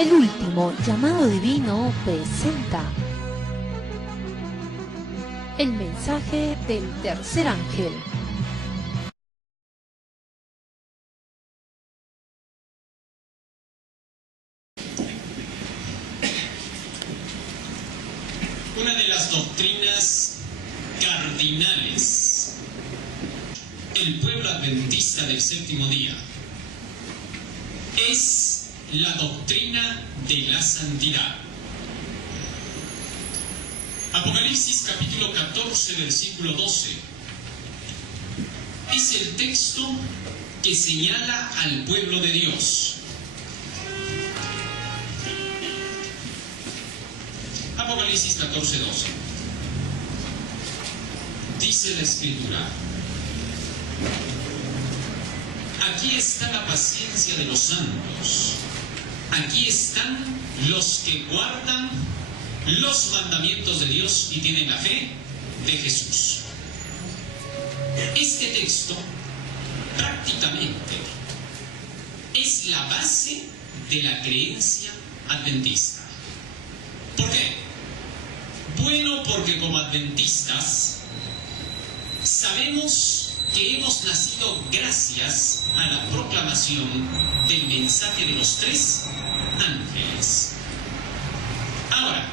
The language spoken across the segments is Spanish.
El último llamado divino presenta el mensaje del tercer ángel. Una de las doctrinas cardinales del pueblo adventista del séptimo día es la doctrina de la santidad. Apocalipsis capítulo 14, versículo 12 es el texto que señala al pueblo de Dios. Apocalipsis 14, 12. Dice la Escritura: aquí está la paciencia de los santos, aquí están los que guardan los mandamientos de Dios y tienen la fe de Jesús. Este texto prácticamente es la base de la creencia adventista. ¿Por qué? Bueno, porque como adventistas sabemos que hemos nacido gracias a la proclamación del mensaje de los tres ángeles. Ahora,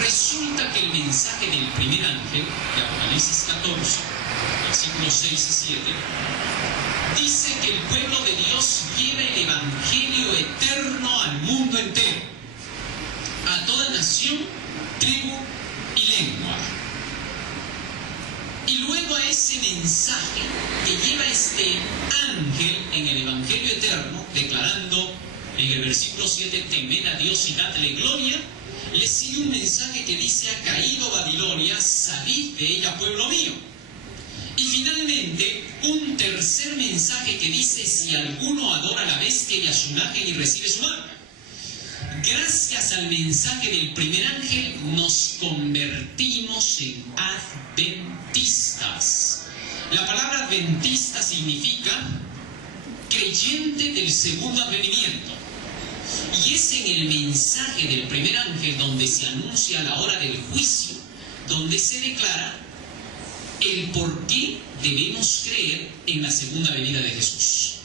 resulta que el mensaje del primer ángel de Apocalipsis 14, versículos 6 y 7, dice que el pueblo de Dios lleva el evangelio eterno al mundo entero, a toda nación, tribu y lengua. Y luego a ese mensaje que lleva este ángel en el evangelio eterno, declarando en el versículo 7, temed a Dios y dadle gloria, le sigue un mensaje que dice: ha caído Babilonia, salid de ella, pueblo mío. Y finalmente, un tercer mensaje que dice: si alguno adora a la bestia y a su imagen y recibe su marca. Gracias al mensaje del primer ángel nos convertimos en adventistas. La palabra adventista significa creyente del segundo advenimiento. Y es en el mensaje del primer ángel donde se anuncia la hora del juicio, donde se declara el por qué debemos creer en la segunda venida de Jesús.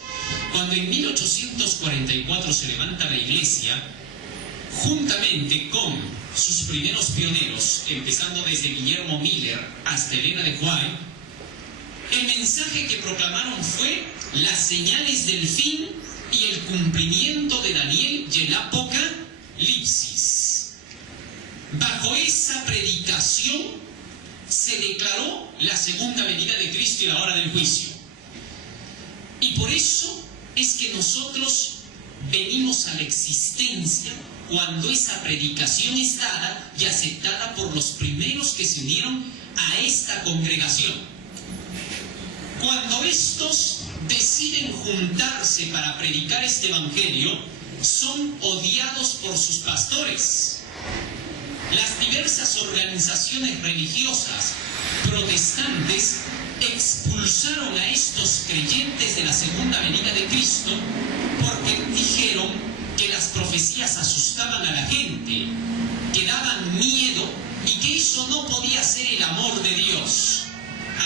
Cuando en 1844 se levanta la iglesia, juntamente con sus primeros pioneros, empezando desde Guillermo Miller hasta Elena de White, el mensaje que proclamaron fue las señales del fin y el cumplimiento de Daniel y el Apocalipsis. Bajo esa predicación se declaró la segunda venida de Cristo y la hora del juicio. Y por eso es que nosotros venimos a la existencia cuando esa predicación es dada y aceptada por los primeros que se unieron a esta congregación. Cuando estos deciden juntarse para predicar este evangelio, son odiados por sus pastores. Las diversas organizaciones religiosas protestantes expulsaron a estos creyentes de la segunda venida de Cristo porque dijeron que las profecías asustaban a la gente, que daban miedo y que eso no podía ser el amor de Dios.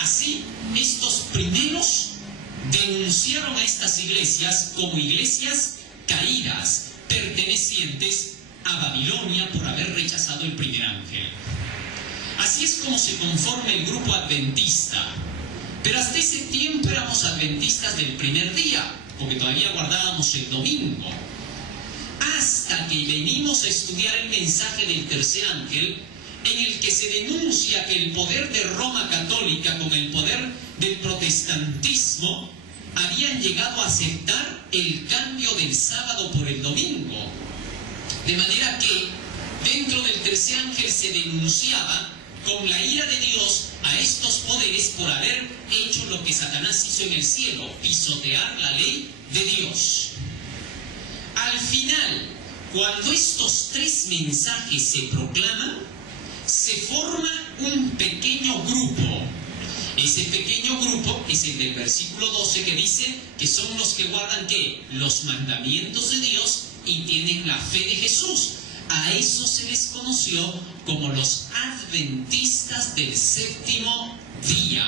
Así, estos primeros denunciaron a estas iglesias como iglesias caídas, pertenecientes a Babilonia por haber rechazado el primer ángel. Así es como se conforma el grupo adventista. Pero hasta ese tiempo éramos adventistas del primer día, porque todavía guardábamos el domingo. Hasta que venimos a estudiar el mensaje del tercer ángel, en el que se denuncia que el poder de Roma católica con el poder del protestantismo habían llegado a aceptar el cambio del sábado por el domingo. De manera que dentro del tercer ángel se denunciaba con la ira de Dios a estos poderes por haber hecho lo que Satanás hizo en el cielo, pisotear la ley de Dios. Al final, cuando estos tres mensajes se proclaman, se forma un pequeño grupo. Ese pequeño grupo es el del versículo 12 que dice que son los que guardan ¿qué? Los mandamientos de Dios y tienen la fe de Jesús. A eso se les conoció como los adventistas del séptimo día.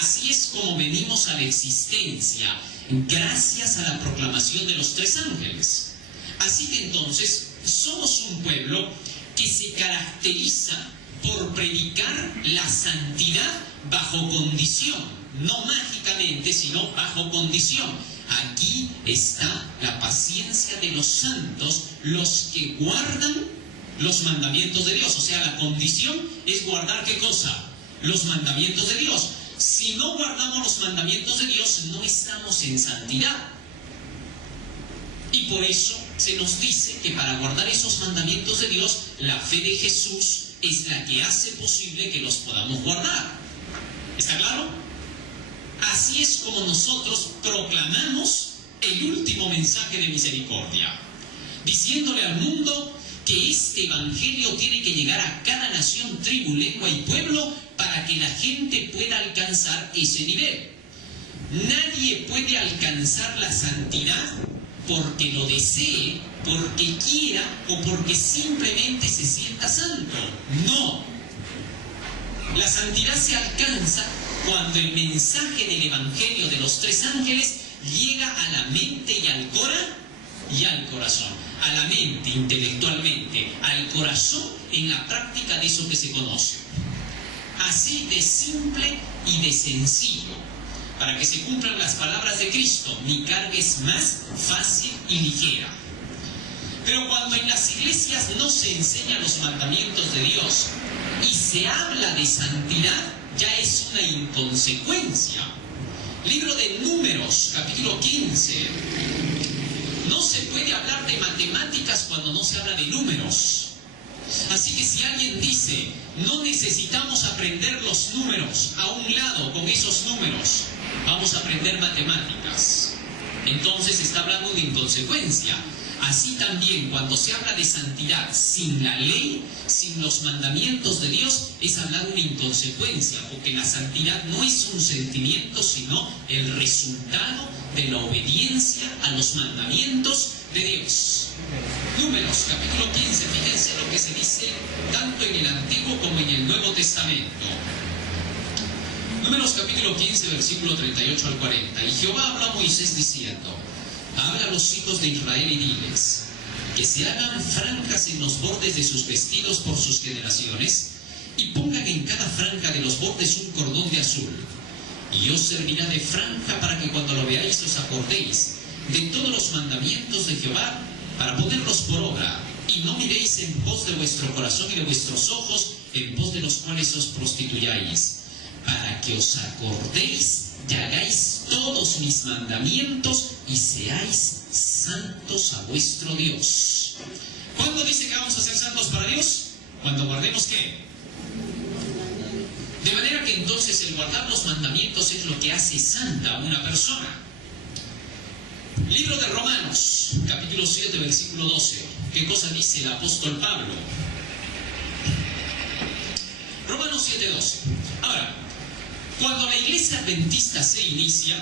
Así es como venimos a la existencia, gracias a la proclamación de los tres ángeles. Así que entonces somos un pueblo que se caracteriza por predicar la santidad bajo condición, no mágicamente, sino bajo condición. Aquí está la paciencia de los santos, los que guardan los mandamientos de Dios. O sea, la condición es guardar ¿qué cosa? Los mandamientos de Dios. Si no guardamos los mandamientos de Dios, no estamos en santidad. Y por eso se nos dice que para guardar esos mandamientos de Dios, la fe de Jesús es la que hace posible que los podamos guardar. ¿Está claro? Así es como nosotros proclamamos el último mensaje de misericordia, diciéndole al mundo que este evangelio tiene que llegar a cada nación, tribu, lengua y pueblo para que la gente pueda alcanzar ese nivel. Nadie puede alcanzar la santidad porque lo desee, porque quiera o porque simplemente se sienta santo. No. La santidad se alcanza cuando el mensaje del evangelio de los tres ángeles llega a la mente y al corazón. A la mente intelectualmente, al corazón en la práctica de eso que se conoce. Así de simple y de sencillo, para que se cumplan las palabras de Cristo: mi carga es más fácil y ligera. Pero cuando en las iglesias no se enseñan los mandamientos de Dios y se habla de santidad, ya es una inconsecuencia. Libro de Números, capítulo 15. No se puede hablar de matemáticas cuando no se habla de números. Así que si alguien dice, no necesitamos aprender los números, a un lado con esos números, vamos a aprender matemáticas, entonces está hablando de inconsecuencia. Así también cuando se habla de santidad sin la ley, sin los mandamientos de Dios, es hablar de una inconsecuencia, porque la santidad no es un sentimiento, sino el resultado de la obediencia a los mandamientos de Dios. Números, capítulo 15, fíjense lo que se dice tanto en el Antiguo como en el Nuevo Testamento. Números, capítulo 15, versículo 38 al 40. Y Jehová habló a Moisés diciendo: habla a los hijos de Israel y diles que se hagan franjas en los bordes de sus vestidos por sus generaciones, y pongan en cada franja de los bordes un cordón de azul. Y os servirá de franja para que cuando lo veáis os acordéis de todos los mandamientos de Jehová, para ponerlos por obra, y no miréis en pos de vuestro corazón y de vuestros ojos, en pos de los cuales os prostituyáis, para que os acordéis y hagáis todos mis mandamientos y seáis santos a vuestro Dios. ¿Cuándo dice que vamos a ser santos para Dios? Cuando guardemos ¿qué? De manera que entonces el guardar los mandamientos es lo que hace santa a una persona. Libro de Romanos, capítulo 7, versículo 12. ¿Qué cosa dice el apóstol Pablo? Romanos 7, 12. Ahora, cuando la iglesia adventista se inicia,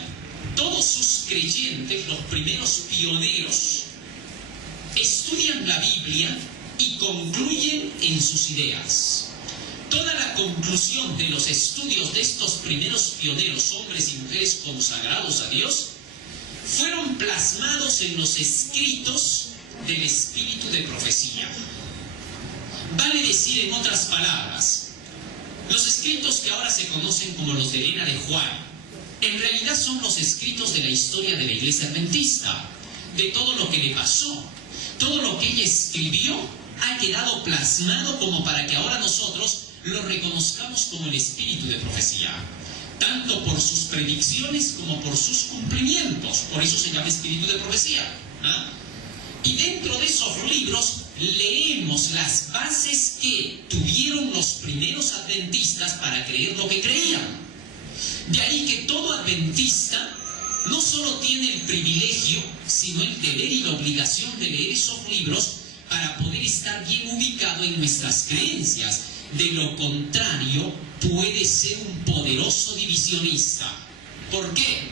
todos sus creyentes, los primeros pioneros, estudian la Biblia y concluyen en sus ideas. Toda la conclusión de los estudios de estos primeros pioneros, hombres y mujeres consagrados a Dios, fueron plasmados en los escritos del espíritu de profecía. Vale decir, en otras palabras, los escritos que ahora se conocen como los de Elena de Juan, en realidad son los escritos de la historia de la iglesia adventista, de todo lo que le pasó. Todo lo que ella escribió ha quedado plasmado como para que ahora nosotros lo reconozcamos como el espíritu de profecía, tanto por sus predicciones como por sus cumplimientos. Por eso se llama espíritu de profecía. Y dentro de esos libros leemos las bases que tuvieron los primeros adventistas para creer lo que creían. De ahí que todo adventista no solo tiene el privilegio, sino el deber y la obligación de leer esos libros para poder estar bien ubicado en nuestras creencias. De lo contrario, puede ser un poderoso divisionista. ¿Por qué?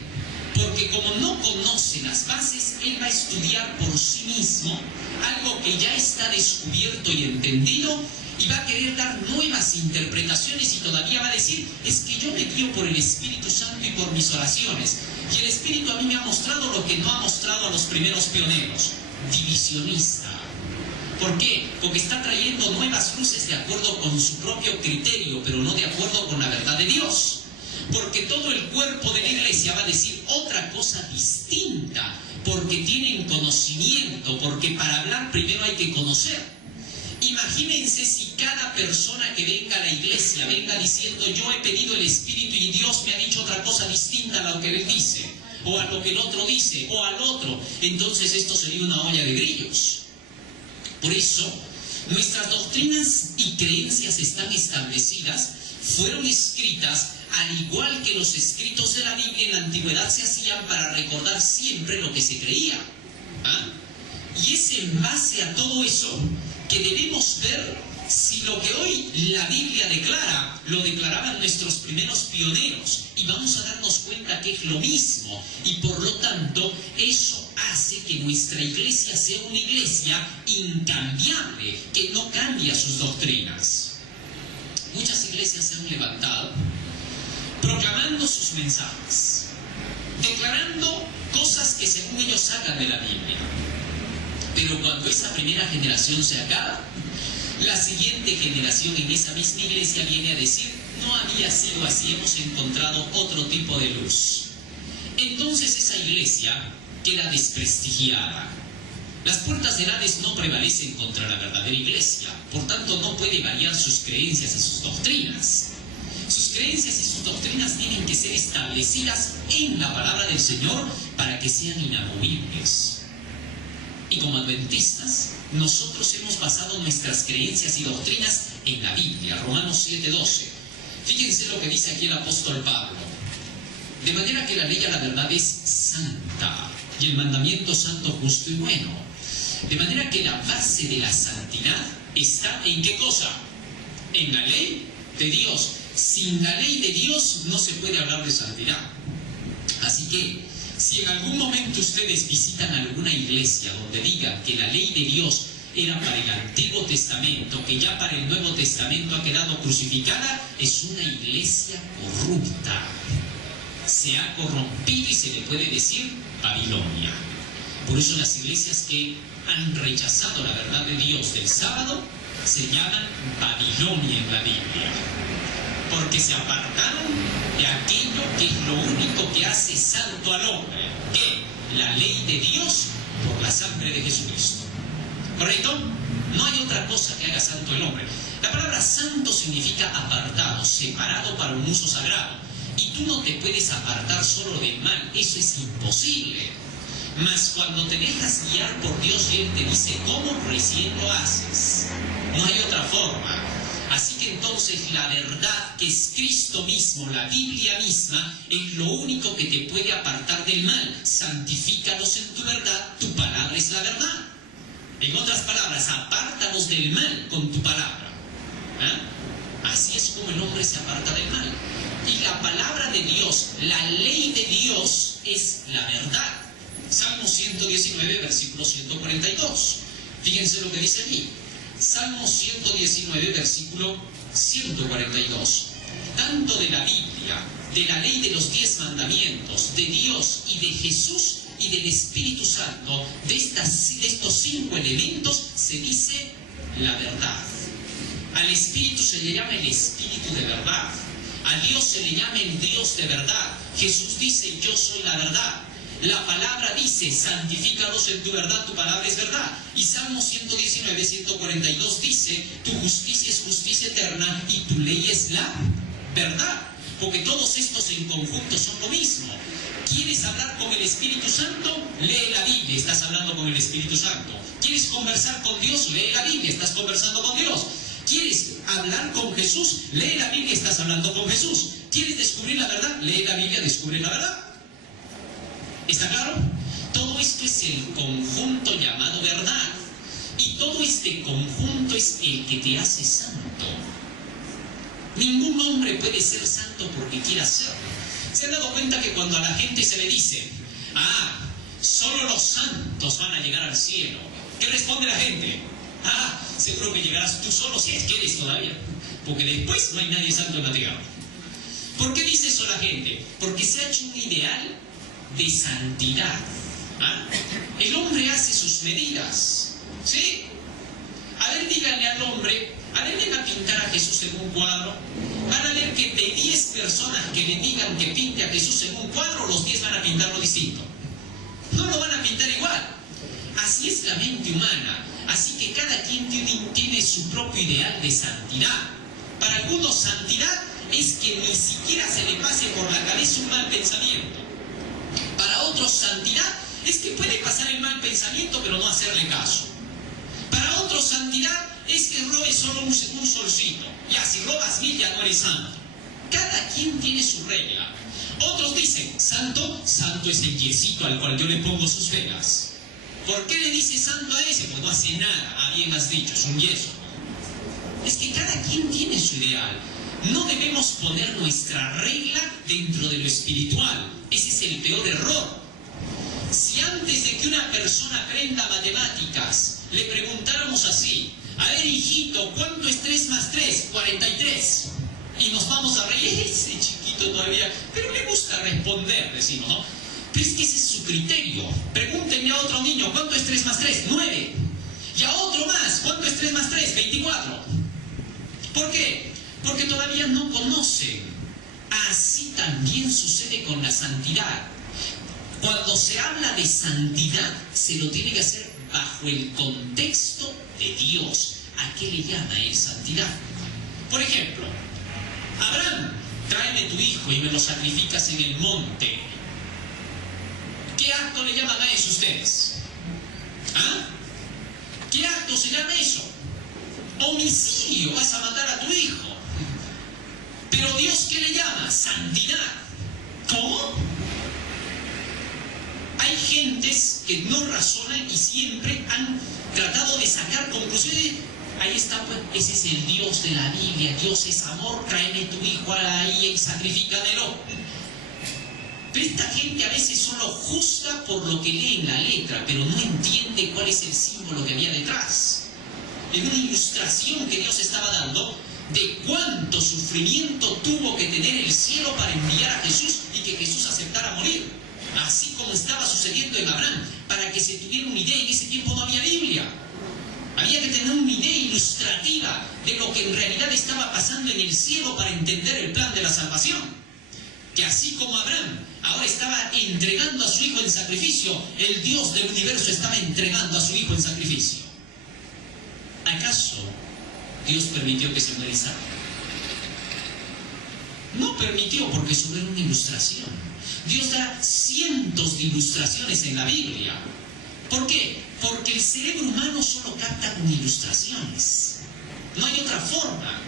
Porque como no conoce las bases, él va a estudiar por sí mismo algo que ya está descubierto y entendido, y va a querer dar nuevas interpretaciones y todavía va a decir, es que yo me guío por el Espíritu Santo y por mis oraciones. Y el Espíritu a mí me ha mostrado lo que no ha mostrado a los primeros pioneros. Divisionista. ¿Por qué? Porque está trayendo nuevas luces de acuerdo con su propio criterio, pero no de acuerdo con la verdad de Dios. Porque todo el cuerpo de la iglesia va a decir otra cosa distinta, porque tienen conocimiento, porque para hablar primero hay que conocer. Imagínense si cada persona que venga a la iglesia venga diciendo, yo he pedido el Espíritu y Dios me ha dicho otra cosa distinta a lo que él dice, o a lo que el otro dice, o al otro. Entonces esto sería una olla de grillos. Por eso, nuestras doctrinas y creencias están establecidas, fueron escritas, al igual que los escritos de la Biblia en la antigüedad se hacían para recordar siempre lo que se creía. Y es en base a todo eso que debemos ver si lo que hoy la Biblia declara, lo declaraban nuestros primeros pioneros, y vamos a darnos cuenta que es lo mismo, y por lo tanto eso hace que nuestra iglesia sea una iglesia incambiable, que no cambia sus doctrinas. Muchas iglesias se han levantado proclamando sus mensajes, declarando cosas que según ellos sacan de la Biblia. Pero cuando esa primera generación se acaba, la siguiente generación en esa misma iglesia viene a decir, no había sido así, hemos encontrado otro tipo de luz. Entonces esa iglesia queda desprestigiada. Las puertas del Hades no prevalecen contra la verdadera iglesia, por tanto no puede variar sus creencias y sus doctrinas. Sus creencias y sus doctrinas tienen que ser establecidas en la palabra del Señor para que sean inamovibles. Y como adventistas, nosotros hemos basado nuestras creencias y doctrinas en la Biblia, Romanos 7:12. Fíjense lo que dice aquí el apóstol Pablo. De manera que la ley a la verdad es santa, y el mandamiento santo, justo y bueno. De manera que la base de la santidad está ¿en qué cosa? En la ley de Dios. Sin la ley de Dios no se puede hablar de santidad. Así que, si en algún momento ustedes visitan alguna iglesia donde digan que la ley de Dios era para el Antiguo Testamento, que ya para el Nuevo Testamento ha quedado crucificada, es una iglesia corrupta. Se ha corrompido y se le puede decir Babilonia. Por eso las iglesias que han rechazado la verdad de Dios del sábado se llaman Babilonia en la Biblia. Porque se apartaron de aquello que es lo único que hace santo al hombre, que la ley de Dios por la sangre de Jesucristo. ¿Correcto? No hay otra cosa que haga santo el hombre. La palabra santo significa apartado, separado para un uso sagrado. Y tú no te puedes apartar solo del mal, eso es imposible. Mas cuando te dejas guiar por Dios y Él te dice cómo, recién lo haces. No hay otra forma. Así que entonces la verdad, que es Cristo mismo, la Biblia misma, es lo único que te puede apartar del mal. Santifícalos en tu verdad, tu palabra es la verdad. En otras palabras, apártalos del mal con tu palabra. Así es como el hombre se aparta del mal. Y la palabra de Dios, la ley de Dios, es la verdad. Salmo 119, versículo 142. Fíjense lo que dice aquí. Salmo 119, versículo 142. Tanto de la Biblia, de la ley de los 10 mandamientos, de Dios y de Jesús y del Espíritu Santo, de estos 5 elementos se dice la verdad. Al Espíritu se le llama el Espíritu de verdad. A Dios se le llama el Dios de verdad. Jesús dice, yo soy la verdad. La palabra dice, santifícalos en tu verdad, tu palabra es verdad. Y Salmo 119, 142 dice, tu justicia es justicia eterna y tu ley es la verdad. Porque todos estos en conjunto son lo mismo. ¿Quieres hablar con el Espíritu Santo? Lee la Biblia, estás hablando con el Espíritu Santo. ¿Quieres conversar con Dios? Lee la Biblia, estás conversando con Dios. ¿Quieres hablar con Jesús? Lee la Biblia, estás hablando con Jesús. ¿Quieres descubrir la verdad? Lee la Biblia, descubre la verdad. ¿Está claro? Todo esto es el conjunto llamado verdad. Y todo este conjunto es el que te hace santo. Ningún hombre puede ser santo porque quiera serlo. ¿Se han dado cuenta que cuando a la gente se le dice, solo los santos van a llegar al cielo? ¿Qué responde la gente? Seguro que llegarás tú solo si es que eres todavía, porque después no hay nadie santo en la tierra. ¿Por qué dice eso la gente? Porque se ha hecho un ideal de santidad. El hombre hace sus medidas, ¿sí? A ver, díganle al hombre, a ver, ven a pintar a Jesús en un cuadro. Van a ver que de 10 personas que le digan que pinte a Jesús en un cuadro, los 10 van a pintarlo distinto. No lo van a pintar igual. Así es la mente humana. Así que cada quien tiene su propio ideal de santidad. Para algunos santidad es que ni siquiera se le pase por la cabeza un mal pensamiento. Para otros santidad es que puede pasar el mal pensamiento pero no hacerle caso. Para otros santidad es que robe solo un solcito. Ya, si robas 1000 ya no eres santo. Cada quien tiene su regla. Otros dicen, santo es el yesito al cual yo le pongo sus velas. ¿Por qué le dice santo a ese? Pues no hace nada. Bien has dicho, es un yeso. Es que cada quien tiene su ideal. No debemos poner nuestra regla dentro de lo espiritual. Ese es el peor error. Si antes de que una persona aprenda matemáticas, le preguntáramos así, a ver, hijito, ¿cuánto es 3 más 3? 43. Y nos vamos a reír, ese chiquito todavía, pero le gusta responder, decimos, ¿no? Pero es que ese es su criterio. Pregúntenle a otro niño, ¿cuánto es 3 más 3? 9. Y a otro más, ¿cuánto es 3 más 3? 24. ¿Por qué? Porque todavía no conocen. Así también sucede con la santidad. Cuando se habla de santidad, se lo tiene que hacer bajo el contexto de Dios. ¿A qué le llama él santidad? Por ejemplo, Abraham, tráeme tu hijo y me lo sacrificas en el monte. ¿Qué acto le llaman a eso ustedes? ¿Qué acto se llama eso? Homicidio, vas a matar a tu hijo. Pero Dios, ¿qué le llama? Santidad. ¿Cómo? Hay gentes que no razonan y siempre han tratado de sacar conclusiones. Ahí está, pues, ese es el Dios de la Biblia. Dios es amor, tráeme tu hijo ahí y sacrifícamelo. Pero esta gente a veces solo juzga por lo que lee en la letra, pero no entiende cuál es el símbolo que había detrás. En una ilustración que Dios estaba dando de cuánto sufrimiento tuvo que tener el cielo para enviar a Jesús y que Jesús aceptara morir. Así como estaba sucediendo en Abraham, para que se tuviera una idea. En ese tiempo no había Biblia. Había que tener una idea ilustrativa de lo que en realidad estaba pasando en el cielo para entender el plan de la salvación. Que así como Abraham ahora estaba entregando a su hijo en sacrificio, el Dios del universo estaba entregando a su hijo en sacrificio. ¿Acaso Dios permitió que se muera Isaac? No permitió, porque solo era una ilustración. Dios da cientos de ilustraciones en la Biblia. ¿Por qué? Porque el cerebro humano solo capta con ilustraciones. No hay otra forma.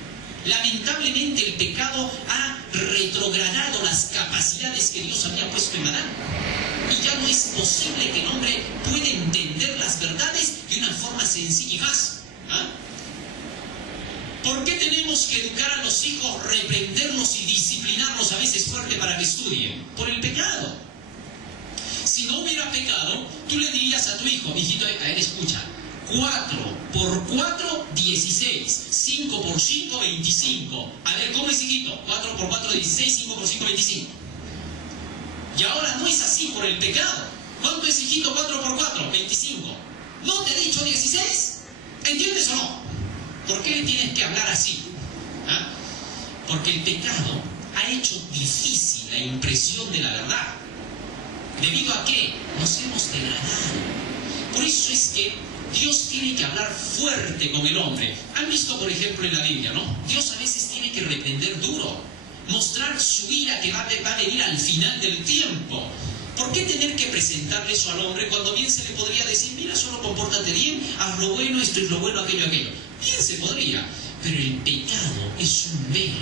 Lamentablemente el pecado ha retrogradado las capacidades que Dios había puesto en Adán. Y ya no es posible que el hombre pueda entender las verdades de una forma sencilla y fácil. ¿Por qué tenemos que educar a los hijos, reprenderlos y disciplinarlos a veces fuerte para que estudien? Por el pecado. Si no hubiera pecado, tú le dirías a tu hijo, mijito, a ver, escucha, 4 por 4, 16, 5 por 5, 25. A ver, ¿cómo es, hijito? 4 por 4, 16, 5 por 5, 25. Y ahora no es así por el pecado. ¿Cuánto es, hijito, 4 por 4? 25. ¿No te he dicho 16? ¿Entiendes o no? ¿Por qué le tienes que hablar así? Porque el pecado ha hecho difícil la impresión de la verdad. ¿Debido a qué? Nos hemos degradado. Por eso es que Dios tiene que hablar fuerte con el hombre. ¿Han visto, por ejemplo, en la Biblia, no? Dios a veces tiene que reprender duro, mostrar su ira que va a venir al final del tiempo. ¿Por qué tener que presentarle eso al hombre cuando bien se le podría decir, mira, solo compórtate bien, haz lo bueno, esto es lo bueno, aquello. Bien se podría, pero el pecado es un velo.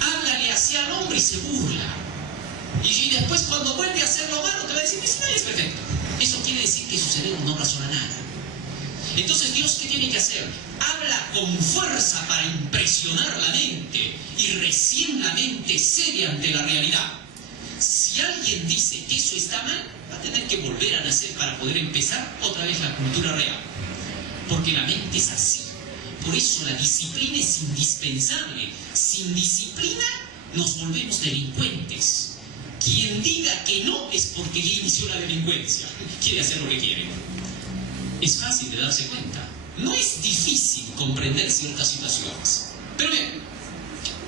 Háblale hacia el hombre y se burla. Y después cuando vuelve a hacer lo malo te va a decir, no es perfecto. Eso quiere decir que su cerebro no razona nada. Entonces, ¿Dios qué tiene que hacer? Habla con fuerza para impresionar la mente, y recién la mente cede ante la realidad. Si alguien dice que eso está mal, va a tener que volver a nacer para poder empezar otra vez la cultura real. Porque la mente es así. Por eso la disciplina es indispensable. Sin disciplina nos volvemos delincuentes. Quien diga que no es porque ya inició la delincuencia. Quiere hacer lo que quiere. Es fácil de darse cuenta. No es difícil comprender ciertas situaciones. Pero bien,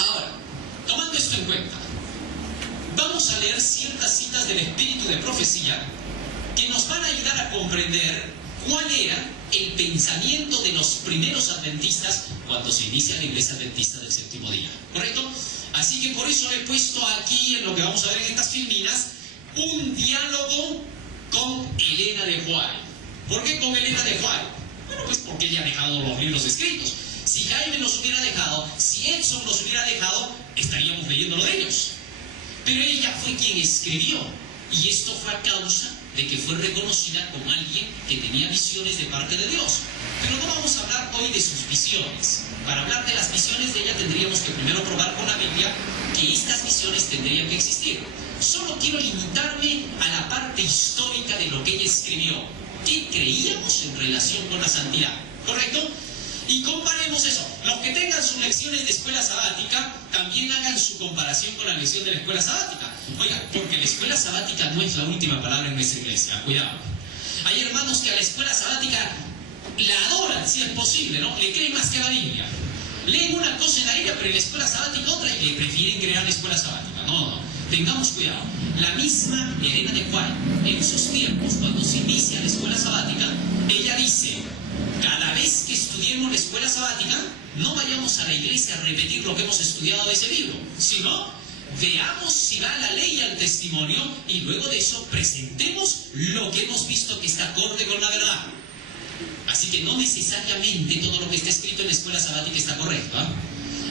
ahora, tomando esto en cuenta, vamos a leer ciertas citas del espíritu de profecía que nos van a ayudar a comprender cuál era el pensamiento de los primeros adventistas cuando se inicia la iglesia adventista del séptimo día. ¿Correcto? Así que por eso he puesto aquí, en lo que vamos a ver en estas filminas, un diálogo con Elena de White. ¿Por qué con Elena de White? Bueno, pues porque ella ha dejado los libros escritos. Si Jaime nos hubiera dejado, si Edson nos hubiera dejado, estaríamos leyendo lo de ellos. Pero ella fue quien escribió, y esto fue a causa de que fue reconocida como alguien que tenía visiones de parte de Dios. Pero no vamos a hablar hoy de sus visiones. Para hablar de las visiones de ella tendríamos que primero probar con la Biblia que estas visiones tendrían que existir. Solo quiero limitarme a la parte histórica de lo que ella escribió. ¿Qué creíamos en relación con la santidad? ¿Correcto? Y comparemos eso. Los que tengan sus lecciones de escuela sabática, también hagan su comparación con la lección de la escuela sabática. Oiga, porque la escuela sabática no es la última palabra en nuestra iglesia. Cuidado. Hay hermanos que a la escuela sabática la adoran, si es posible, ¿no? Le creen más que a la Biblia. Leen una cosa en la Biblia, pero en la escuela sabática otra, y le prefieren crear la escuela sabática. No. Tengamos cuidado. La misma Elena de White, en sus tiempos, cuando se inicia la escuela sabática, ella dice: cada vez que estudiemos la escuela sabática, no vayamos a la iglesia a repetir lo que hemos estudiado de ese libro, sino veamos si va la ley al testimonio, y luego de eso presentemos lo que hemos visto que está acorde con la verdad. Así que no necesariamente todo lo que está escrito en la escuela sabática está correcto, ¿eh?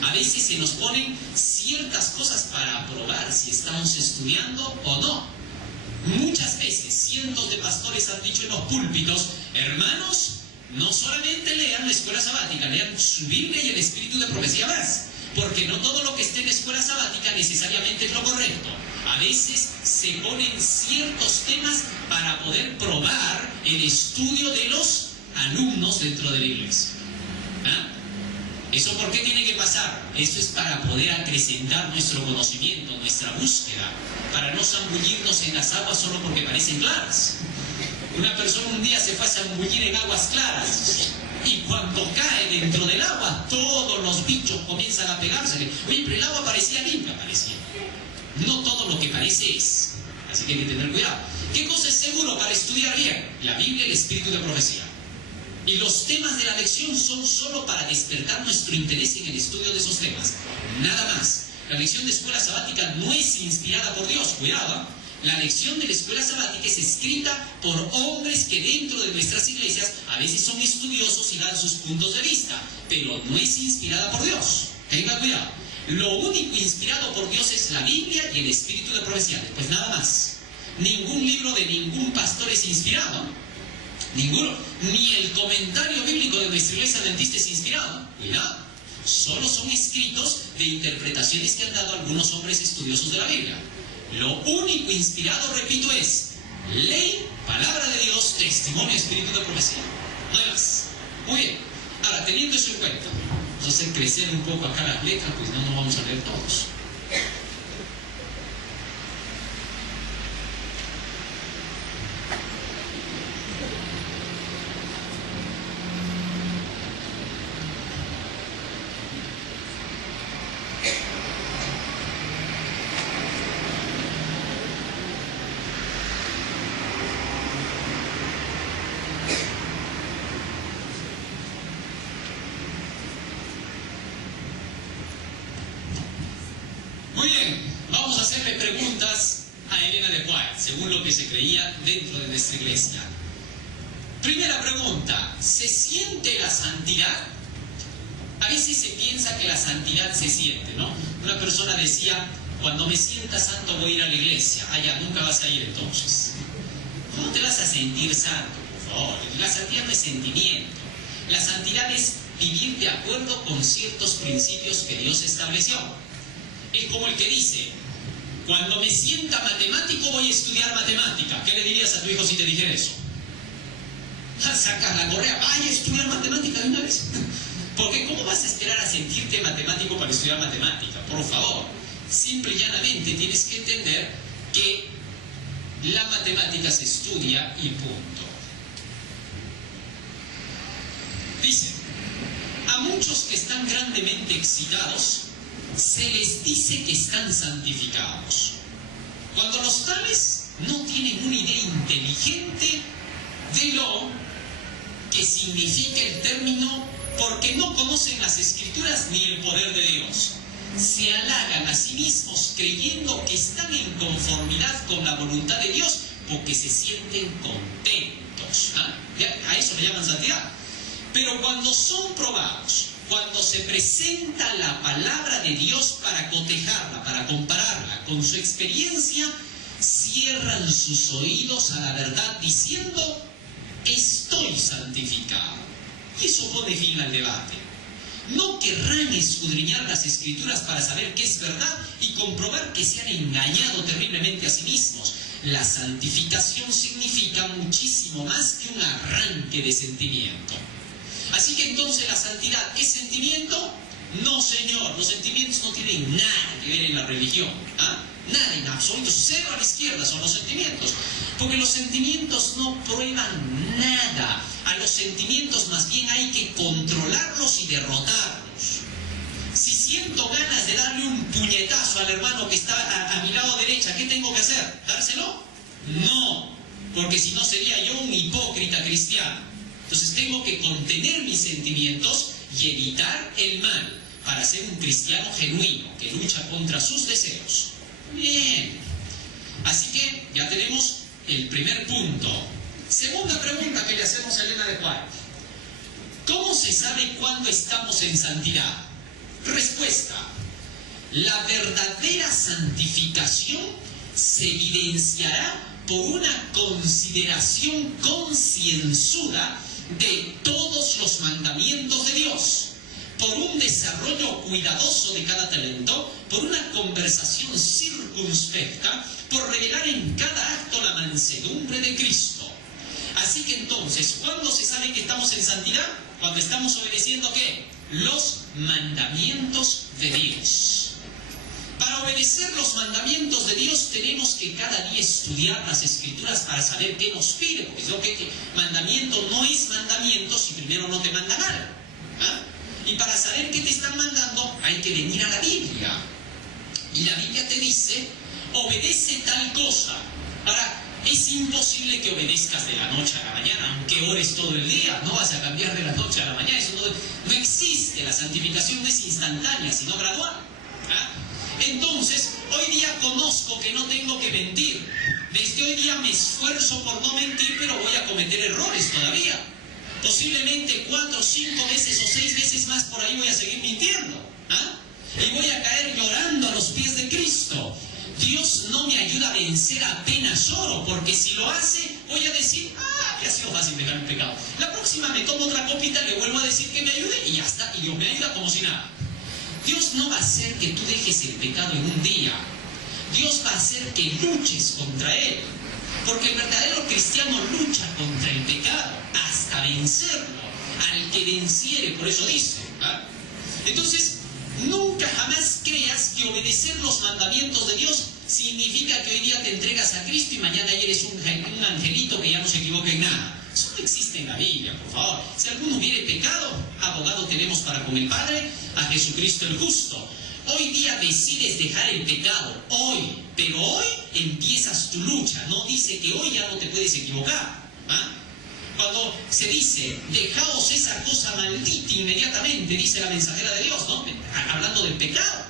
A veces se nos ponen ciertas cosas para probar si estamos estudiando o no. Muchas veces cientos de pastores han dicho en los púlpitos: hermanos, no solamente lean la escuela sabática, lean su Biblia y el espíritu de profecía más, porque no todo lo que esté en la escuela sabática necesariamente es lo correcto. A veces se ponen ciertos temas para poder probar el estudio de los alumnos dentro de la iglesia. ¿Ah? ¿Eso por qué tiene que pasar? Eso es para poder acrecentar nuestro conocimiento, nuestra búsqueda, para no zambullirnos en las aguas solo porque parecen claras. Una persona un día se fue a zambullir en aguas claras, y cuando cae dentro del agua, todos los bichos comienzan a pegársele. Oye, pero el agua parecía limpia, parecía. No todo lo que parece es. Así que hay que tener cuidado. ¿Qué cosa es seguro para estudiar bien? La Biblia y el espíritu de profecía. Y los temas de la lección son solo para despertar nuestro interés en el estudio de esos temas. Nada más. La lección de escuela sabática no es inspirada por Dios. Cuidado. La lección de la escuela sabática es escrita por hombres que dentro de nuestras iglesias a veces son estudiosos y dan sus puntos de vista, pero no es inspirada por Dios. Tenga cuidado. Lo único inspirado por Dios es la Biblia y el espíritu de profecía. Pues nada más. Ningún libro de ningún pastor es inspirado. Ninguno. Ni el comentario bíblico de nuestra iglesia adventista es inspirado. Cuidado. Solo son escritos de interpretaciones que han dado algunos hombres estudiosos de la Biblia. Lo único inspirado, repito, es ley, palabra de Dios, testimonio, espíritu de profecía. No hay más. Muy bien. Ahora, teniendo eso en cuenta, entonces crecer un poco acá las letras, pues no nos vamos a leer todos. Muy bien, vamos a hacerle preguntas a Elena de White, según lo que se creía dentro de nuestra iglesia. Primera pregunta, ¿se siente la santidad? A veces se piensa que la santidad se siente, ¿no? Una persona decía: cuando me sienta santo voy a ir a la iglesia. Ah, ya, nunca vas a ir entonces. ¿Cómo te vas a sentir santo? Por favor, la santidad no es sentimiento. La santidad es vivir de acuerdo con ciertos principios que Dios estableció. Es como el que dice, cuando me sienta matemático voy a estudiar matemática. ¿Qué le dirías a tu hijo si te dijera eso? Sacas la correa, vaya a estudiar matemática de una vez. Porque ¿cómo vas a esperar a sentirte matemático para estudiar matemática? Por favor, simple y llanamente tienes que entender que la matemática se estudia y punto. Dice, a muchos que están grandemente excitados, se les dice que están santificados, cuando los tales no tienen una idea inteligente de lo que significa el término, porque no conocen las Escrituras ni el poder de Dios. Se halagan a sí mismos creyendo que están en conformidad con la voluntad de Dios porque se sienten contentos. A eso le llaman santidad. Pero cuando son probados, cuando se presenta la palabra de Dios para cotejarla, para compararla con su experiencia, cierran sus oídos a la verdad diciendo, estoy santificado. Y eso pone fin al debate. No querrán escudriñar las Escrituras para saber qué es verdad y comprobar que se han engañado terriblemente a sí mismos. La santificación significa muchísimo más que un arranque de sentimiento. Así que entonces la santidad es sentimiento. No, señor, los sentimientos no tienen nada que ver en la religión. Nada, en absoluto, cero a la izquierda son los sentimientos. Porque los sentimientos no prueban nada. A los sentimientos más bien hay que controlarlos y derrotarlos. Si siento ganas de darle un puñetazo al hermano que está a mi lado derecha, ¿qué tengo que hacer? ¿Dárselo? No, porque si no sería yo un hipócrita cristiano. Entonces tengo que contener mis sentimientos y evitar el mal para ser un cristiano genuino que lucha contra sus deseos. Bien, así que ya tenemos el primer punto. Segunda pregunta que le hacemos a Elena de Juárez. ¿Cómo se sabe cuándo estamos en santidad? Respuesta. La verdadera santificación se evidenciará por una consideración concienzuda de todos los mandamientos de Dios, por un desarrollo cuidadoso de cada talento, por una conversación circunspecta, por revelar en cada acto la mansedumbre de Cristo. Así que entonces, ¿cuándo se sabe que estamos en santidad? Cuando estamos obedeciendo ¿qué? Los mandamientos de Dios. Para obedecer los mandamientos de Dios tenemos que cada día estudiar las Escrituras para saber qué nos pide, porque es lo que mandamiento no es mandamiento si primero no te manda nada. Y para saber qué te están mandando hay que venir a la Biblia. Y la Biblia te dice, obedece tal cosa. Ahora, es imposible que obedezcas de la noche a la mañana, aunque ores todo el día. No vas a cambiar de la noche a la mañana. Eso no existe. La santificación no es instantánea, sino gradual. Entonces, hoy día conozco que no tengo que mentir. Desde hoy día me esfuerzo por no mentir, pero voy a cometer errores todavía. Posiblemente 4, 5 veces o 6 veces más por ahí voy a seguir mintiendo. Y voy a caer llorando a los pies de Cristo. Dios no me ayuda a vencer apenas oro, porque si lo hace, voy a decir, que ha sido fácil dejar el pecado. La próxima me tomo otra copita, le vuelvo a decir que me ayude y ya está. Y Dios me ayuda como si nada. Dios no va a hacer que tú dejes el pecado en un día. Dios va a hacer que luches contra él. Porque el verdadero cristiano lucha contra el pecado hasta vencerlo. Al que venciere, por eso dice. Entonces, nunca jamás creas que obedecer los mandamientos de Dios significa que hoy día te entregas a Cristo y mañana eres un angelito que ya no se equivoca en nada. Eso no existe en la Biblia, por favor. Si alguno hubiere pecado, abogado tenemos para con el Padre, a Jesucristo el justo. Hoy día decides dejar el pecado, hoy, pero hoy empiezas tu lucha. No dice que hoy ya no te puedes equivocar. Cuando se dice, dejaos esa cosa maldita inmediatamente, dice la mensajera de Dios, ¿no? Hablando del pecado.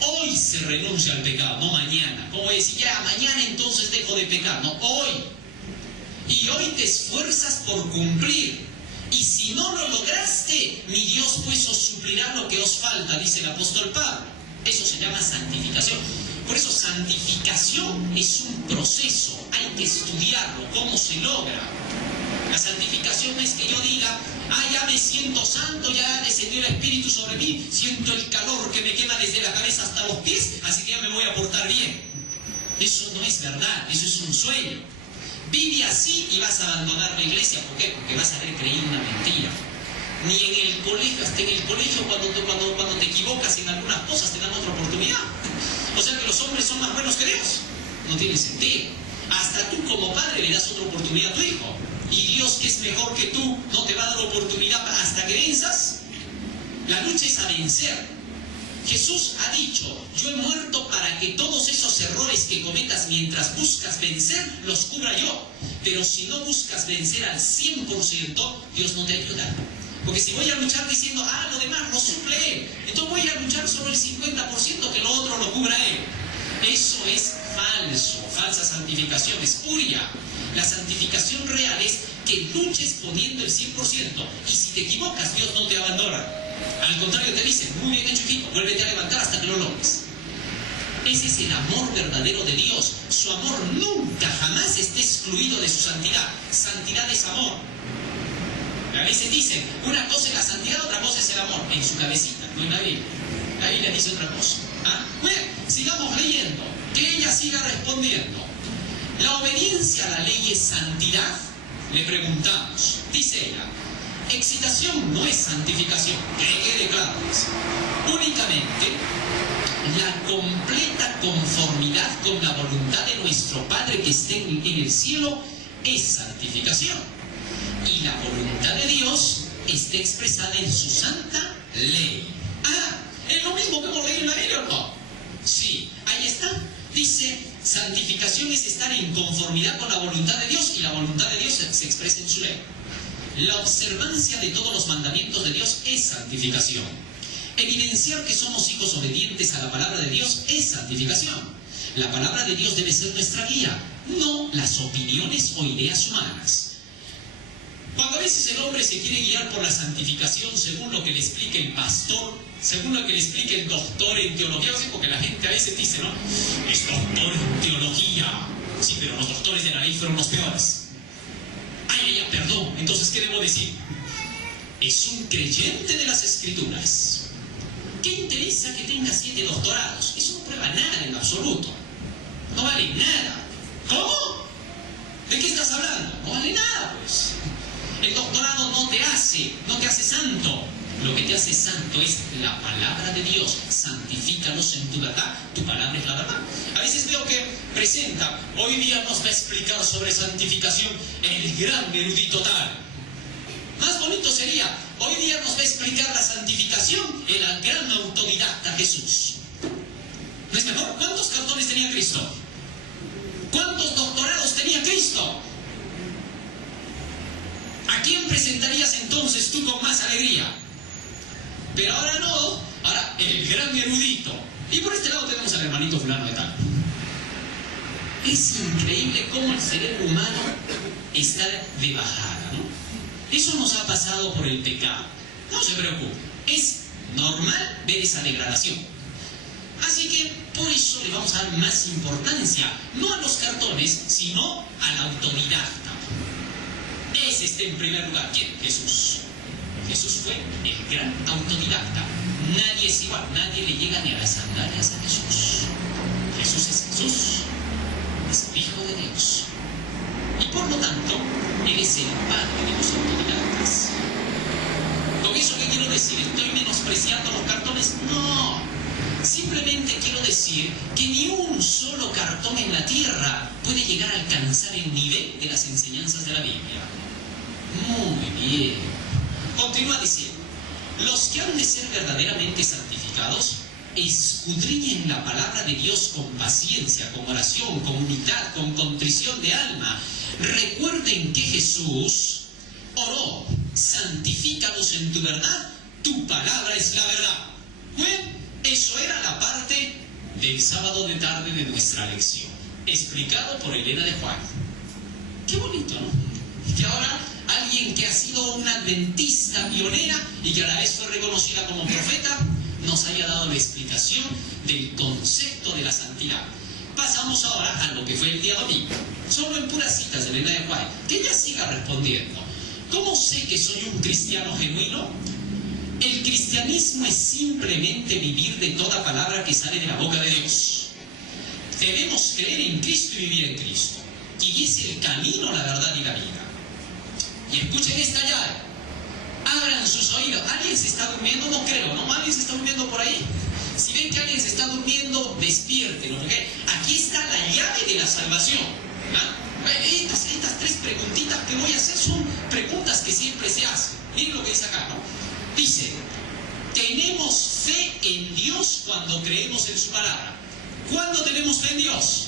Hoy se renuncia al pecado, no mañana. Como decir, ya, mañana entonces dejo de pecar. No, hoy. Y hoy te esfuerzas por cumplir. Y si no lo lograste, mi Dios pues os suplirá lo que os falta, dice el apóstol Pablo. Eso se llama santificación. Por eso santificación es un proceso. Hay que estudiarlo, cómo se logra. La santificación es que yo diga, ya me siento santo, ya descendió el Espíritu sobre mí, siento el calor que me quema desde la cabeza hasta los pies, así que ya me voy a portar bien. Eso no es verdad, eso es un sueño. Vive así y vas a abandonar la iglesia. ¿Por qué? Porque vas a haber creído una mentira. Ni en el colegio, hasta en el colegio cuando te equivocas en algunas cosas te dan otra oportunidad. O sea que los hombres son más buenos que Dios. No tiene sentido. Hasta tú como padre le das otra oportunidad a tu hijo. Y Dios, que es mejor que tú, no te va a dar oportunidad hasta que venzas. La lucha es a vencer. Jesús ha dicho, yo he muerto para que todos esos errores que cometas mientras buscas vencer, los cubra yo. Pero si no buscas vencer al 100%, Dios no te ayuda. Porque si voy a luchar diciendo, lo demás lo suple Él, entonces voy a luchar solo el 50%, que lo otro lo cubra Él. Eso es falso, falsa santificación, espuria. La santificación real es que luches poniendo el 100%, y si te equivocas, Dios no te abandona. Al contrario, te dice, muy bien hecho, hijo, vuélvete a levantar hasta que lo logres. Ese es el amor verdadero de Dios. Su amor nunca, jamás está excluido de su santidad. Santidad es amor. A veces dicen, una cosa es la santidad, otra cosa es el amor. En su cabecita, no en la Biblia. La Biblia dice otra cosa. Bueno, sigamos leyendo. Que ella siga respondiendo. ¿La obediencia a la ley es santidad? Le preguntamos. Dice ella, excitación no es santificación. Que quede claro. Únicamente la completa conformidad con la voluntad de nuestro Padre que esté en el cielo es santificación. Y la voluntad de Dios está expresada en su santa ley. ¿Es lo mismo que hemos leído en la Biblia o no? Sí, ahí está. Dice, santificación es estar en conformidad con la voluntad de Dios, y la voluntad de Dios se expresa en su ley. La observancia de todos los mandamientos de Dios es santificación. Evidenciar que somos hijos obedientes a la palabra de Dios es santificación. La palabra de Dios debe ser nuestra guía, no las opiniones o ideas humanas. Cuando a veces el hombre se quiere guiar por la santificación según lo que le explique el pastor, según lo que le explique el doctor en teología, porque la gente a veces dice, ¿no? Es doctor en teología. Sí, pero los doctores de la ley fueron los peores. Perdón. Entonces, ¿qué debo decir? Es un creyente de las Escrituras. ¿Qué interesa que tenga 7 doctorados? Eso no prueba nada en lo absoluto. No vale nada. ¿Cómo? ¿De qué estás hablando? No vale nada, pues. El doctorado no te hace santo. Lo que te hace santo es la palabra de Dios. Santifícalos en tu verdad. Tu palabra es la verdad. A veces veo que presenta, hoy día nos va a explicar sobre santificación el gran erudito tal. Más bonito sería, hoy día nos va a explicar la santificación el gran autodidacta Jesús. ¿No es mejor? ¿Cuántos cartones tenía Cristo? ¿Cuántos doctorados tenía Cristo? ¿A quién presentarías entonces tú con más alegría? Pero ahora no, ahora el gran erudito. Y por este lado tenemos al hermanito fulano de tal. Es increíble cómo el cerebro humano está de bajada, ¿no? Eso nos ha pasado por el pecado. No se preocupe, es normal ver esa degradación. Así que por eso le vamos a dar más importancia, no a los cartones, sino al autodidacta. Ese está en primer lugar. ¿Quién? Jesús. Jesús fue el gran autodidacta. Nadie es igual, nadie le llega ni a las sandalias a Jesús. Jesús es Jesús, es el Hijo de Dios. Y por lo tanto, Él es el Padre de los autodidactas. ¿Con eso qué quiero decir? ¿Estoy menospreciando los cartones? No. Simplemente quiero decir que ni un solo cartón en la tierra puede llegar a alcanzar el nivel de las enseñanzas de la Biblia. Muy bien. Continúa diciendo, los que han de ser verdaderamente santificados, escudriñen la palabra de Dios con paciencia, con oración, con humildad, con contrición de alma. Recuerden que Jesús oró, santifícalos en tu verdad, tu palabra es la verdad. Bueno, eso era la parte del sábado de tarde de nuestra lección, explicado por Elena de Juan. Qué bonito, ¿no? Que ahora alguien que ha sido una adventista pionera y que a la vez fue reconocida como profeta, nos haya dado la explicación del concepto de la santidad. Pasamos ahora a lo que fue el día domingo. Solo en puras citas de Elena de Juan. Que ella siga respondiendo. ¿Cómo sé que soy un cristiano genuino? El cristianismo es simplemente vivir de toda palabra que sale de la boca de Dios. Debemos creer en Cristo y vivir en Cristo. Y es el camino, la verdad y la vida. Y escuchen esta llave. Abran sus oídos. ¿Alguien se está durmiendo? No creo, ¿no? ¿Alguien se está durmiendo por ahí? Si ven que alguien se está durmiendo, despiértenlo, ¿ok? Aquí está la llave de la salvación. ¿Ah? Estas tres preguntitas que voy a hacer son preguntas que siempre se hacen. Miren lo que dice acá, ¿no? Dice, tenemos fe en Dios cuando creemos en su palabra. ¿Cuándo tenemos fe en Dios?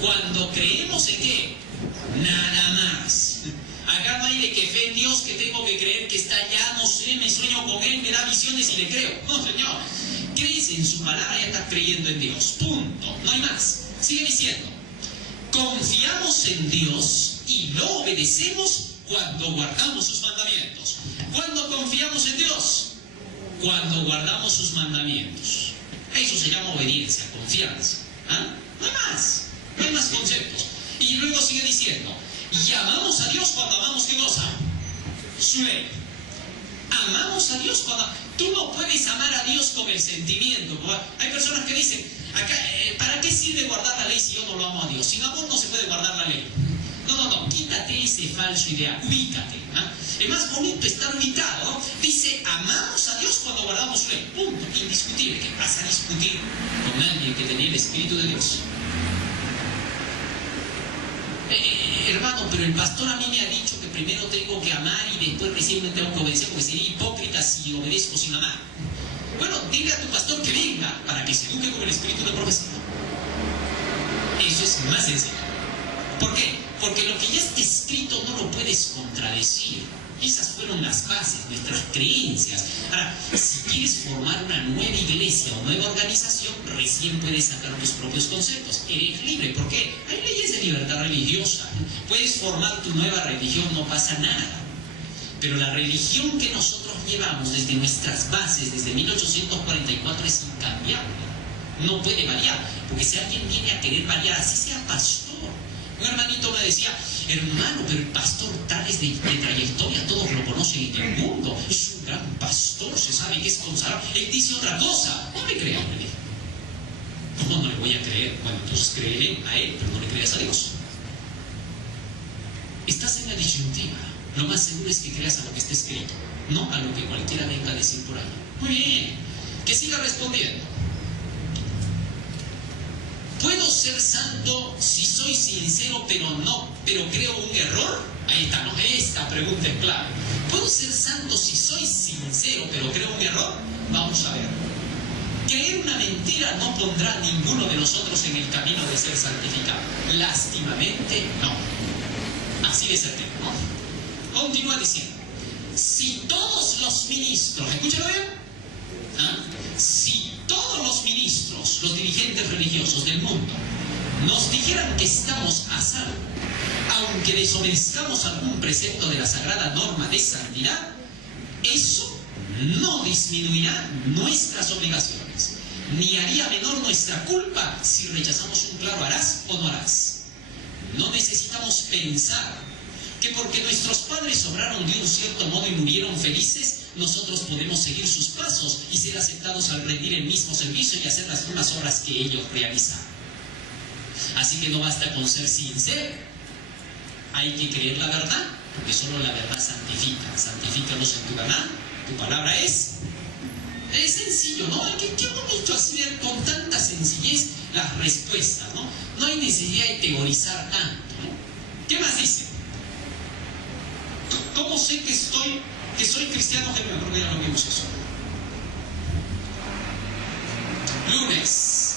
Cuando creemos en qué. Nada más. Acá no hay de que fe en Dios, que tengo que creer que está allá, no sé, me sueño con Él, me da visiones y le creo. No, Señor. Crees en su palabra y estás creyendo en Dios. Punto. No hay más. Sigue diciendo. Confiamos en Dios y lo obedecemos cuando guardamos sus mandamientos. ¿Cuándo confiamos en Dios? Cuando guardamos sus mandamientos. Eso se llama obediencia, confianza. ¿Ah? No hay más. No hay más conceptos. Y luego sigue diciendo, y amamos a Dios cuando amamos ¿qué cosa? Su ley. Amamos a Dios cuando... Tú no puedes amar a Dios con el sentimiento. Hay personas que dicen, acá, ¿para qué sirve guardar la ley si yo no lo amo a Dios? Sin amor no se puede guardar la ley. No, quítate ese falso idea, ubícate. ¿Ah? Es más bonito estar ubicado, ¿no? Dice, amamos a Dios cuando guardamos su ley. Punto, indiscutible. ¿Qué vas a discutir con alguien que tenía el Espíritu de Dios? Hermano, pero el pastor a mí me ha dicho que primero tengo que amar y después recién me tengo que obedecer, porque sería hipócrita si obedezco sin amar. Bueno, dile a tu pastor que venga para que se eduque con el espíritu de profecía. Eso es más sencillo. ¿Por qué? Porque lo que ya está escrito no lo puedes contradecir. Esas fueron las bases, nuestras creencias. Ahora, si quieres formar una nueva iglesia o nueva organización, recién puedes sacar tus propios conceptos. Eres libre. ¿Por qué? Hay leyes de libertad religiosa. Puedes formar tu nueva religión, no pasa nada. Pero la religión que nosotros llevamos desde nuestras bases, desde 1844, es incambiable. No puede variar. Porque si alguien viene a querer variar, así sea pastor. Un hermanito me decía, hermano, pero el pastor tal es de trayectoria, todos lo conocen en el mundo, es un gran pastor, se sabe que es consagrado. Él dice otra cosa. No me creas, me dijo. No le voy a creer. Bueno, entonces créele a él, pero no le creas a Dios. Estás en la disyuntiva. Lo más seguro es que creas a lo que está escrito, no a lo que cualquiera venga a decir por ahí. Muy bien, que siga respondiendo. ¿Puedo ser santo si soy sincero pero creo un error? Ahí está, ¿no? Esta pregunta es clave. ¿Puedo ser santo si soy sincero pero creo un error? Vamos a ver. Creer una mentira no pondrá a ninguno de nosotros en el camino de ser santificado. Lástimamente, no. Así de certero, ¿no? Continúa diciendo. Si todos los ministros, escúchalo bien, ¿ah? Si todos los ministros, los dirigentes religiosos del mundo, nos dijeran que estamos a salvo, aunque desobedezcamos algún precepto de la sagrada norma de santidad, eso no disminuirá nuestras obligaciones, ni haría menor nuestra culpa si rechazamos un claro harás o no harás. No necesitamos pensar que porque nuestros padres obraron de un cierto modo y murieron felices, nosotros podemos seguir sus pasos y ser aceptados al rendir el mismo servicio y hacer las mismas obras que ellos realizaron. Así que no basta con ser sincero. Hay que creer la verdad, porque solo la verdad santifica. Santifícalos en tu verdad. Tu palabra es sencillo, ¿no? Qué bonito así ver con tanta sencillez las respuestas, ¿no? No hay necesidad de teorizar tanto, ¿no? ¿Qué más dice? ¿Cómo sé que soy cristiano genuino? Creo que ya lo vimos eso. Lunes.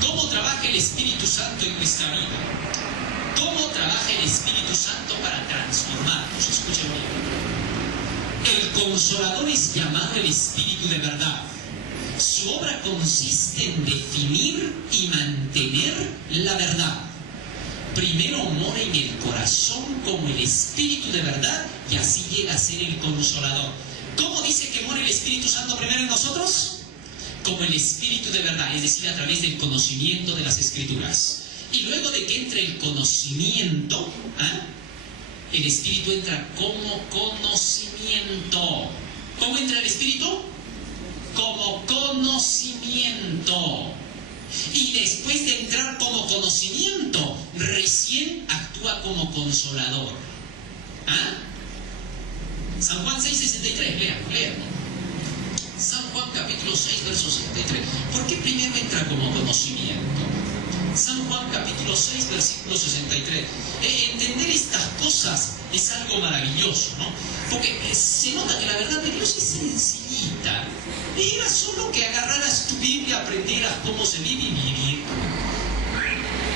¿Cómo trabaja el Espíritu Santo en nuestra vida? ¿Cómo trabaja el Espíritu Santo para transformarnos? Escuchen bien. El Consolador es llamado el Espíritu de verdad. Su obra consiste en definir y mantener la verdad. Primero mora en el corazón como el Espíritu de verdad y así llega a ser el Consolador. ¿Cómo dice que mora el Espíritu Santo primero en nosotros? Como el Espíritu de verdad, es decir, a través del conocimiento de las Escrituras. Y luego de que entre el conocimiento, el Espíritu entra como conocimiento. ¿Cómo entra el Espíritu? Como conocimiento. Y después de entrar como conocimiento, recién actúa como consolador. ¿Ah? San Juan 6:63, léanlo. San Juan capítulo 6, verso 63. ¿Por qué primero entra como conocimiento? San Juan capítulo 6, versículo 63. Entender estas cosas es algo maravilloso, ¿no? Porque se nota que la verdad de Dios es sencillita. Era solo que agarraras tu Biblia, aprendieras cómo se vive y vivir.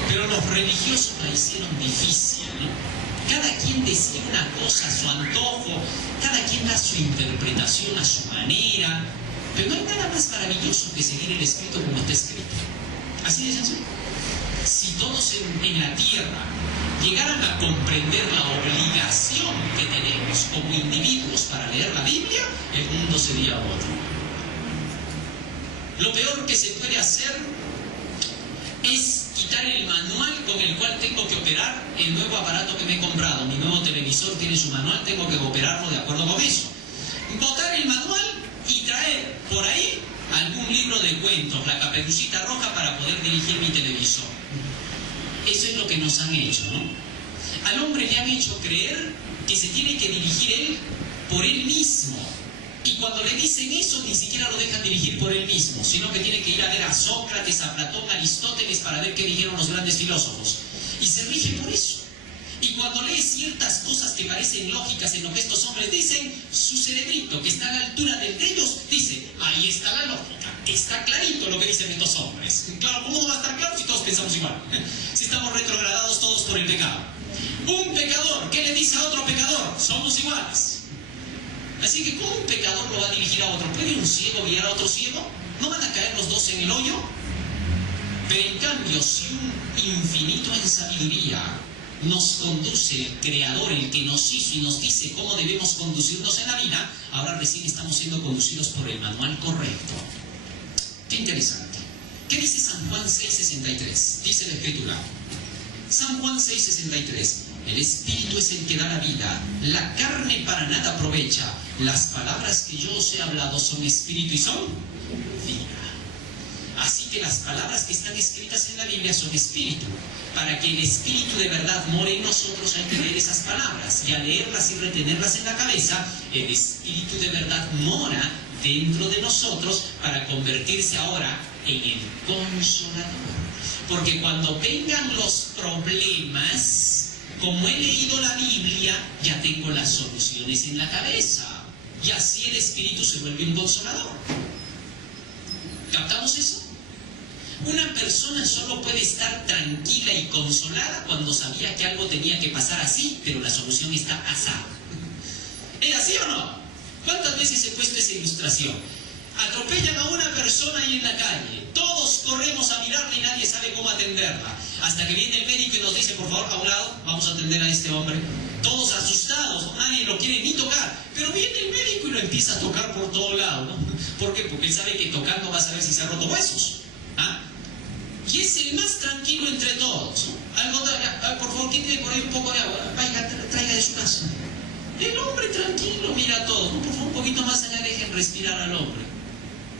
Pero los religiosos la hicieron difícil, ¿no? Cada quien decía una cosa a su antojo, cada quien da su interpretación a su manera. Pero no hay nada más maravilloso que seguir el Espíritu como está escrito. Así de sencillo. Si todos en la tierra llegaran a comprender la obligación que tenemos como individuos para leer la Biblia, el mundo sería otro. Lo peor que se puede hacer es quitar el manual con el cual tengo que operar el nuevo aparato que me he comprado. Mi nuevo televisor tiene su manual, tengo que operarlo de acuerdo con eso. Botar el manual y traer por ahí algún libro de cuentos, la Caperucita Roja, para poder dirigir mi televisor. Eso es lo que nos han hecho, ¿no? Al hombre le han hecho creer que se tiene que dirigir él por él mismo. Y cuando le dicen eso, ni siquiera lo dejan dirigir por él mismo, sino que tiene que ir a ver a Sócrates, a Platón, a Aristóteles para ver qué dijeron los grandes filósofos. Y se rige por eso. Y cuando lee ciertas cosas que parecen lógicas en lo que estos hombres dicen, su cerebrito, que está a la altura del de ellos, dice, ahí está la lógica, está clarito lo que dicen estos hombres. Claro, ¿cómo va a estar claro si todos pensamos igual? Si estamos retrogradados todos por el pecado. Un pecador, ¿qué le dice a otro pecador? Somos iguales. Así que, ¿cómo un pecador lo va a dirigir a otro? ¿Puede un ciego guiar a otro ciego? ¿No van a caer los dos en el hoyo? Pero en cambio, si un infinito en sabiduría nos conduce, el Creador, el que nos hizo y nos dice cómo debemos conducirnos en la vida, ahora recién estamos siendo conducidos por el manual correcto. Qué interesante. ¿Qué dice San Juan 6:63? Dice la Escritura. San Juan 6:63. El Espíritu es el que da la vida, la carne para nada aprovecha. Las palabras que yo os he hablado son espíritu y son vida. Así que las palabras que están escritas en la Biblia son espíritu. Para que el Espíritu de verdad more en nosotros hay que leer esas palabras. Y al leerlas y retenerlas en la cabeza, el Espíritu de verdad mora dentro de nosotros para convertirse ahora en el Consolador. Porque cuando vengan los problemas, como he leído la Biblia, ya tengo las soluciones en la cabeza. Y así el Espíritu se vuelve un consolador. ¿Captamos eso? Una persona solo puede estar tranquila y consolada cuando sabía que algo tenía que pasar así, pero la solución está asá. ¿Es así o no? ¿Cuántas veces he puesto esa ilustración? Atropellan a una persona ahí en la calle, todos corremos a mirarla y nadie sabe cómo atenderla, hasta que viene el médico y nos dice, por favor, a un lado, vamos a atender a este hombre. Todos asustados, nadie lo quiere ni tocar, pero viene el médico y lo empieza a tocar por todo lado, ¿no? ¿Por qué? Porque él sabe que tocando va a saber si se ha roto huesos. ¿Ah? Y es el más tranquilo entre todos. Algo, por favor, quítale por ahí un poco de agua, vaya, traiga de su casa. El hombre tranquilo mira todo, ¿no? Por favor, un poquito más allá, dejen respirar al hombre.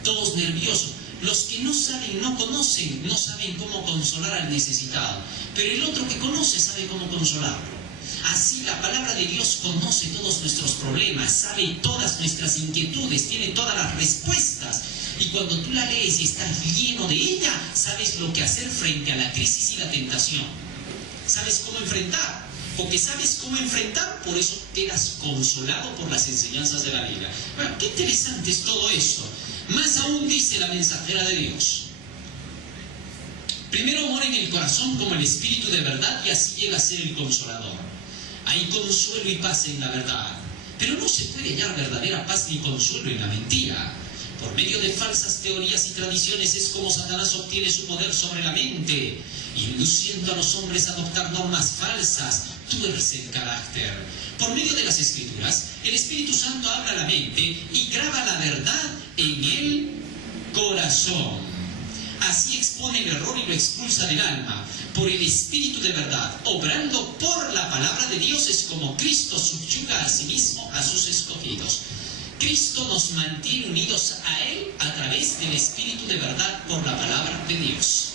Todos nerviosos. Los que no saben, no conocen, no saben cómo consolar al necesitado. Pero el otro que conoce sabe cómo consolarlo. Así la palabra de Dios conoce todos nuestros problemas, sabe todas nuestras inquietudes, tiene todas las respuestas. Y cuando tú la lees y estás lleno de ella, sabes lo que hacer frente a la crisis y la tentación. Sabes cómo enfrentar. Porque sabes cómo enfrentar, por eso quedas consolado por las enseñanzas de la Biblia. Bueno, qué interesante es todo esto. Más aún dice la mensajera de Dios. Primero mora en el corazón como el Espíritu de verdad y así llega a ser el Consolador. Hay consuelo y paz en la verdad. Pero no se puede hallar verdadera paz ni consuelo en la mentira. Por medio de falsas teorías y tradiciones es como Satanás obtiene su poder sobre la mente, induciendo a los hombres a adoptar normas falsas, tuerce el carácter. Por medio de las Escrituras, el Espíritu Santo habla la mente y graba la verdad en el corazón. Así expone el error y lo expulsa del alma, por el Espíritu de verdad, obrando por la palabra de Dios, es como Cristo subyuga a sí mismo a sus escogidos. Cristo nos mantiene unidos a Él a través del Espíritu de verdad por la palabra de Dios.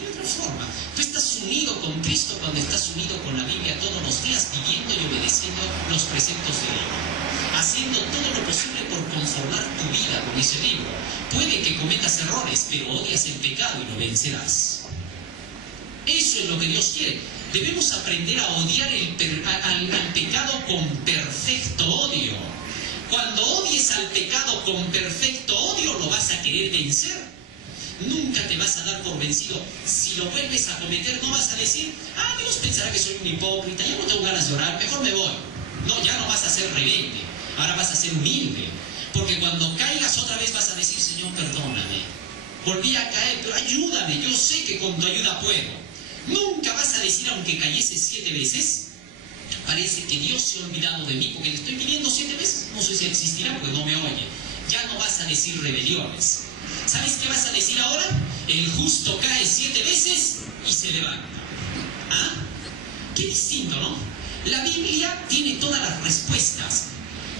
De otra forma, tú estás unido con Cristo cuando estás unido con la Biblia todos los días, viviendo y obedeciendo los preceptos de Él, haciendo todo lo posible por conformar tu vida con ese libro. Puede que cometas errores, pero odias el pecado y lo vencerás. Eso es lo que Dios quiere. Debemos aprender a odiar al pecado con perfecto odio. Cuando odies al pecado con perfecto odio, lo vas a querer vencer. Nunca te vas a dar por vencido. Si lo vuelves a cometer, no vas a decir, Dios pensará que soy un hipócrita, ya no tengo ganas de orar, mejor me voy. No, ya no vas a ser rebelde, ahora vas a ser humilde. Porque cuando caigas otra vez vas a decir, Señor, perdóname. Volví a caer, pero ayúdame, yo sé que con tu ayuda puedo. Nunca vas a decir, aunque cayese 7 veces, parece que Dios se ha olvidado de mí porque le estoy pidiendo 7 veces. No sé si existirá porque no me oye. Ya no vas a decir rebeliones. ¿Sabes qué vas a decir ahora? El justo cae 7 veces y se levanta. Qué distinto, ¿no? La Biblia tiene todas las respuestas.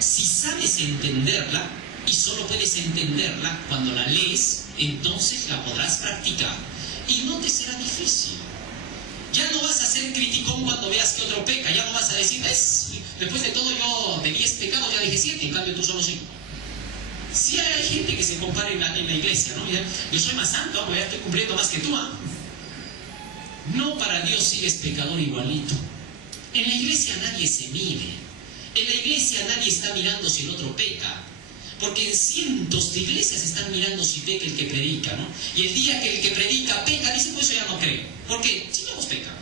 Si sabes entenderla, y solo puedes entenderla cuando la lees, entonces la podrás practicar. Y no te será difícil. Ya no vas a ser criticón cuando veas que otro peca. Ya no vas a decir, ¿ves? Después de todo yo de 10 pecados ya dije 7, en cambio tú solo 5. Sí hay gente que se compara en la iglesia, ¿no? Yo soy más santo, ya estoy cumpliendo más que tú. No, para Dios sigues pecador igualito. En la iglesia nadie se mide. En la iglesia nadie está mirando si el otro peca. Porque en cientos de iglesias están mirando si peca el que predica, ¿no? Y el día que el que predica peca, dice, pues eso ya no creo. ¿Por qué? Si todos pecan.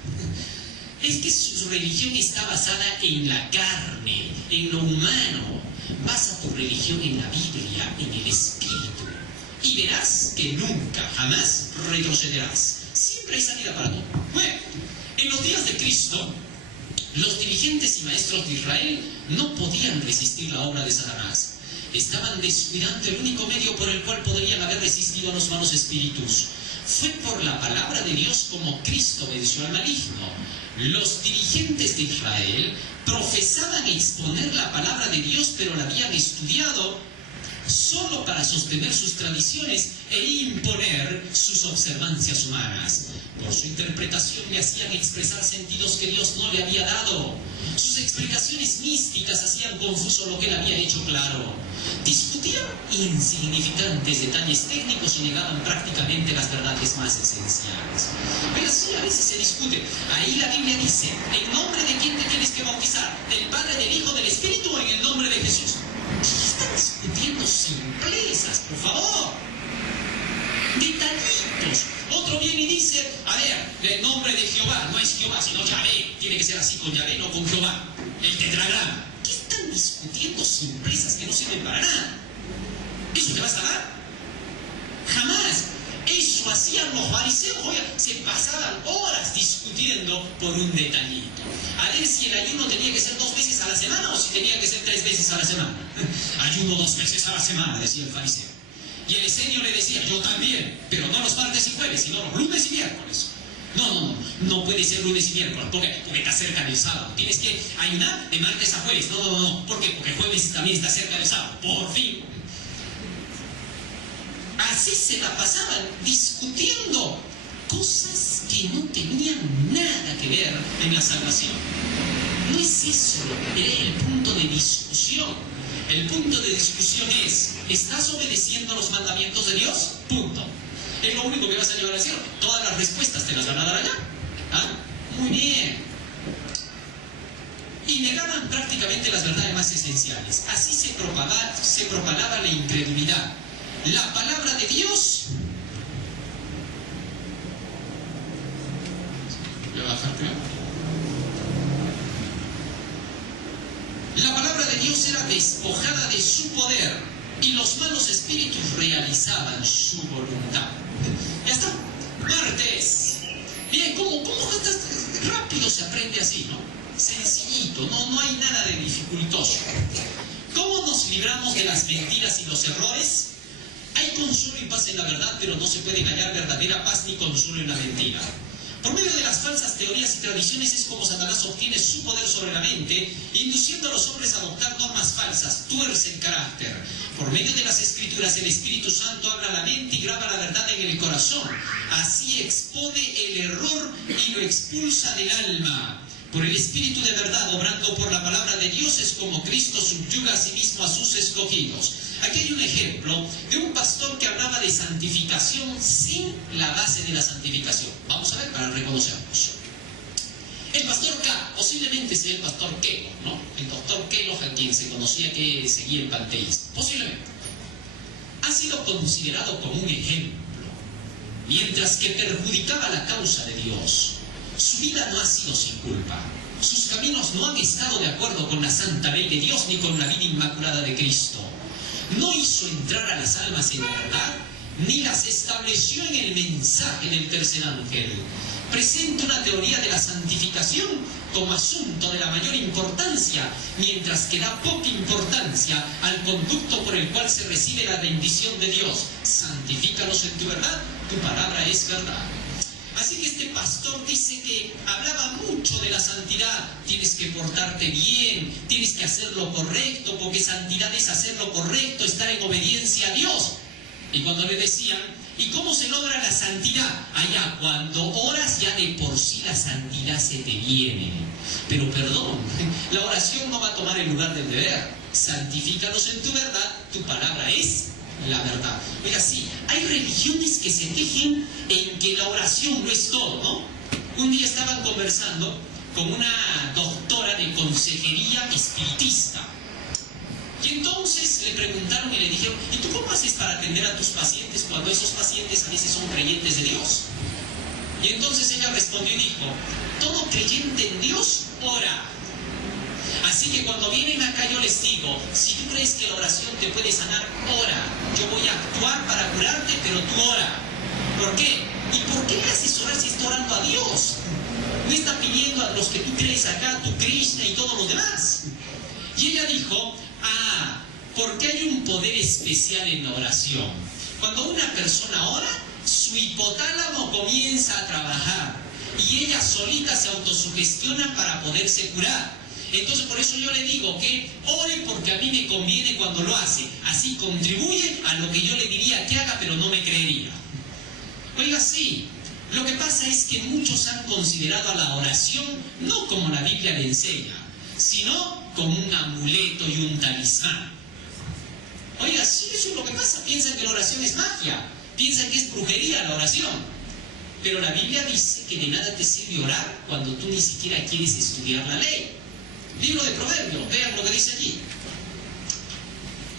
Es que su religión está basada en la carne, en lo humano. Basa tu religión en la Biblia, en el Espíritu. Y verás que nunca, jamás retrocederás. Siempre hay salida para todo. Bueno, en los días de Cristo, los dirigentes y maestros de Israel no podían resistir la obra de Satanás. Estaban descuidando el único medio por el cual podrían haber resistido a los malos espíritus. Fue por la palabra de Dios como Cristo venció al maligno. Los dirigentes de Israel profesaban exponer la palabra de Dios, pero la habían estudiado solo para sostener sus tradiciones e imponer sus observancias humanas. Por su interpretación le hacían expresar sentidos que Dios no le había dado. Sus explicaciones místicas hacían confuso lo que él había hecho claro. Discutían insignificantes detalles técnicos y negaban prácticamente las verdades más esenciales. Pero sí, a veces se discute. Ahí la Biblia dice, ¿en nombre de quién te tienes que bautizar? ¿Del Padre, del Hijo, del Espíritu o en el nombre de Jesús? Están discutiendo simplezas, por favor. Detallitos. Otro viene y dice, a ver, el nombre de Jehová, no es Jehová, sino Yahvé. Tiene que ser así con Yahvé, no con Jehová. El tetragrama. ¿Qué están discutiendo simplezas que no sirven para nada? ¿Eso te va a salvar? Jamás. Eso hacían los fariseos. Oiga, se pasaban horas discutiendo por un detallito. A ver si el ayuno tenía que ser 2 veces a la semana o si tenía que ser 3 veces a la semana. Ayuno 2 veces a la semana, decía el fariseo. Y el esenior le decía, yo también, pero no los martes y jueves, sino los lunes y miércoles. No puede ser lunes y miércoles, porque está cerca del sábado. Tienes que ayunar de martes a jueves. No. ¿Por qué? Porque jueves también está cerca del sábado. Por fin. Así se la pasaban discutiendo cosas que no tenían nada que ver en la salvación. No es eso lo que era el punto de discusión. El punto de discusión es, ¿estás obedeciendo los mandamientos de Dios? Punto. Es lo único que vas a llevar al cielo. Todas las respuestas te las van a dar allá. Muy bien. Y negaban prácticamente las verdades más esenciales. Así se propagaba la incredulidad. La palabra de Dios... Voy a bajarte. La palabra de Dios era despojada de su poder y los malos espíritus realizaban su voluntad. Ya está. Martes. Bien, ¿cómo estás? Rápido se aprende así, ¿no? Sencillito, no hay nada de dificultoso. ¿Cómo nos libramos de las mentiras y los errores? Hay consuelo y paz en la verdad, pero no se puede hallar verdadera paz ni consuelo en la mentira. Por medio de las falsas teorías y tradiciones es como Satanás obtiene su poder sobre la mente, induciendo a los hombres a adoptar normas falsas, tuerce el carácter. Por medio de las Escrituras, el Espíritu Santo habla a la mente y graba la verdad en el corazón. Así expone el error y lo expulsa del alma. Por el Espíritu de verdad, obrando por la palabra de Dios, es como Cristo subyuga a sí mismo a sus escogidos. Aquí hay un ejemplo de un pastor que hablaba de santificación sin la base de la santificación. Vamos a ver para reconocernos. El pastor K, posiblemente sea el pastor Kellogg, ¿no? El doctor Kellogg, a quien se conocía que seguía el panteísmo. Posiblemente. Ha sido considerado como un ejemplo. Mientras que perjudicaba la causa de Dios, su vida no ha sido sin culpa. Sus caminos no han estado de acuerdo con la santa ley de Dios ni con la vida inmaculada de Cristo. No hizo entrar a las almas en la verdad, ni las estableció en el mensaje del tercer ángel. Presenta una teoría de la santificación como asunto de la mayor importancia, mientras que da poca importancia al conducto por el cual se recibe la bendición de Dios. Santifícalos en tu verdad, tu palabra es verdad. Así que este pastor dice que hablaba mucho de la santidad. Tienes que portarte bien, tienes que hacer lo correcto, porque santidad es hacer lo correcto, estar en obediencia a Dios. Y cuando le decían, ¿y cómo se logra la santidad? Allá, cuando oras ya de por sí la santidad se te viene. Pero perdón, la oración no va a tomar el lugar del deber. Santifícalos en tu verdad, tu palabra es la verdad. Oiga, sí, hay religiones que se quejen en que la oración no es todo, ¿no? Un día estaban conversando con una doctora de consejería espiritista. Y entonces le preguntaron y le dijeron, ¿y tú cómo haces para atender a tus pacientes cuando esos pacientes a veces son creyentes de Dios? Y entonces ella respondió y dijo, todo creyente en Dios ora. Así que cuando vienen acá yo les digo, si tú crees que la oración te puede sanar, ora. Yo voy a actuar para curarte, pero tú ora. ¿Por qué? ¿Y por qué le haces orar si está orando a Dios? No está pidiendo a los que tú crees acá, tu Krishna y todo lo demás. Y ella dijo, porque hay un poder especial en la oración. Cuando una persona ora, su hipotálamo comienza a trabajar y ella solita se autosugestiona para poderse curar. Entonces por eso yo le digo que ore porque a mí me conviene cuando lo hace. Así contribuye a lo que yo le diría que haga, pero no me creería. Oiga, sí, lo que pasa es que muchos han considerado a la oración no como la Biblia le enseña, sino como un amuleto y un talismán. Oiga, sí, eso es lo que pasa. Piensan que la oración es magia, piensan que es brujería la oración. Pero la Biblia dice que de nada te sirve orar cuando tú ni siquiera quieres estudiar la ley. Libro de Proverbios, vean lo que dice allí.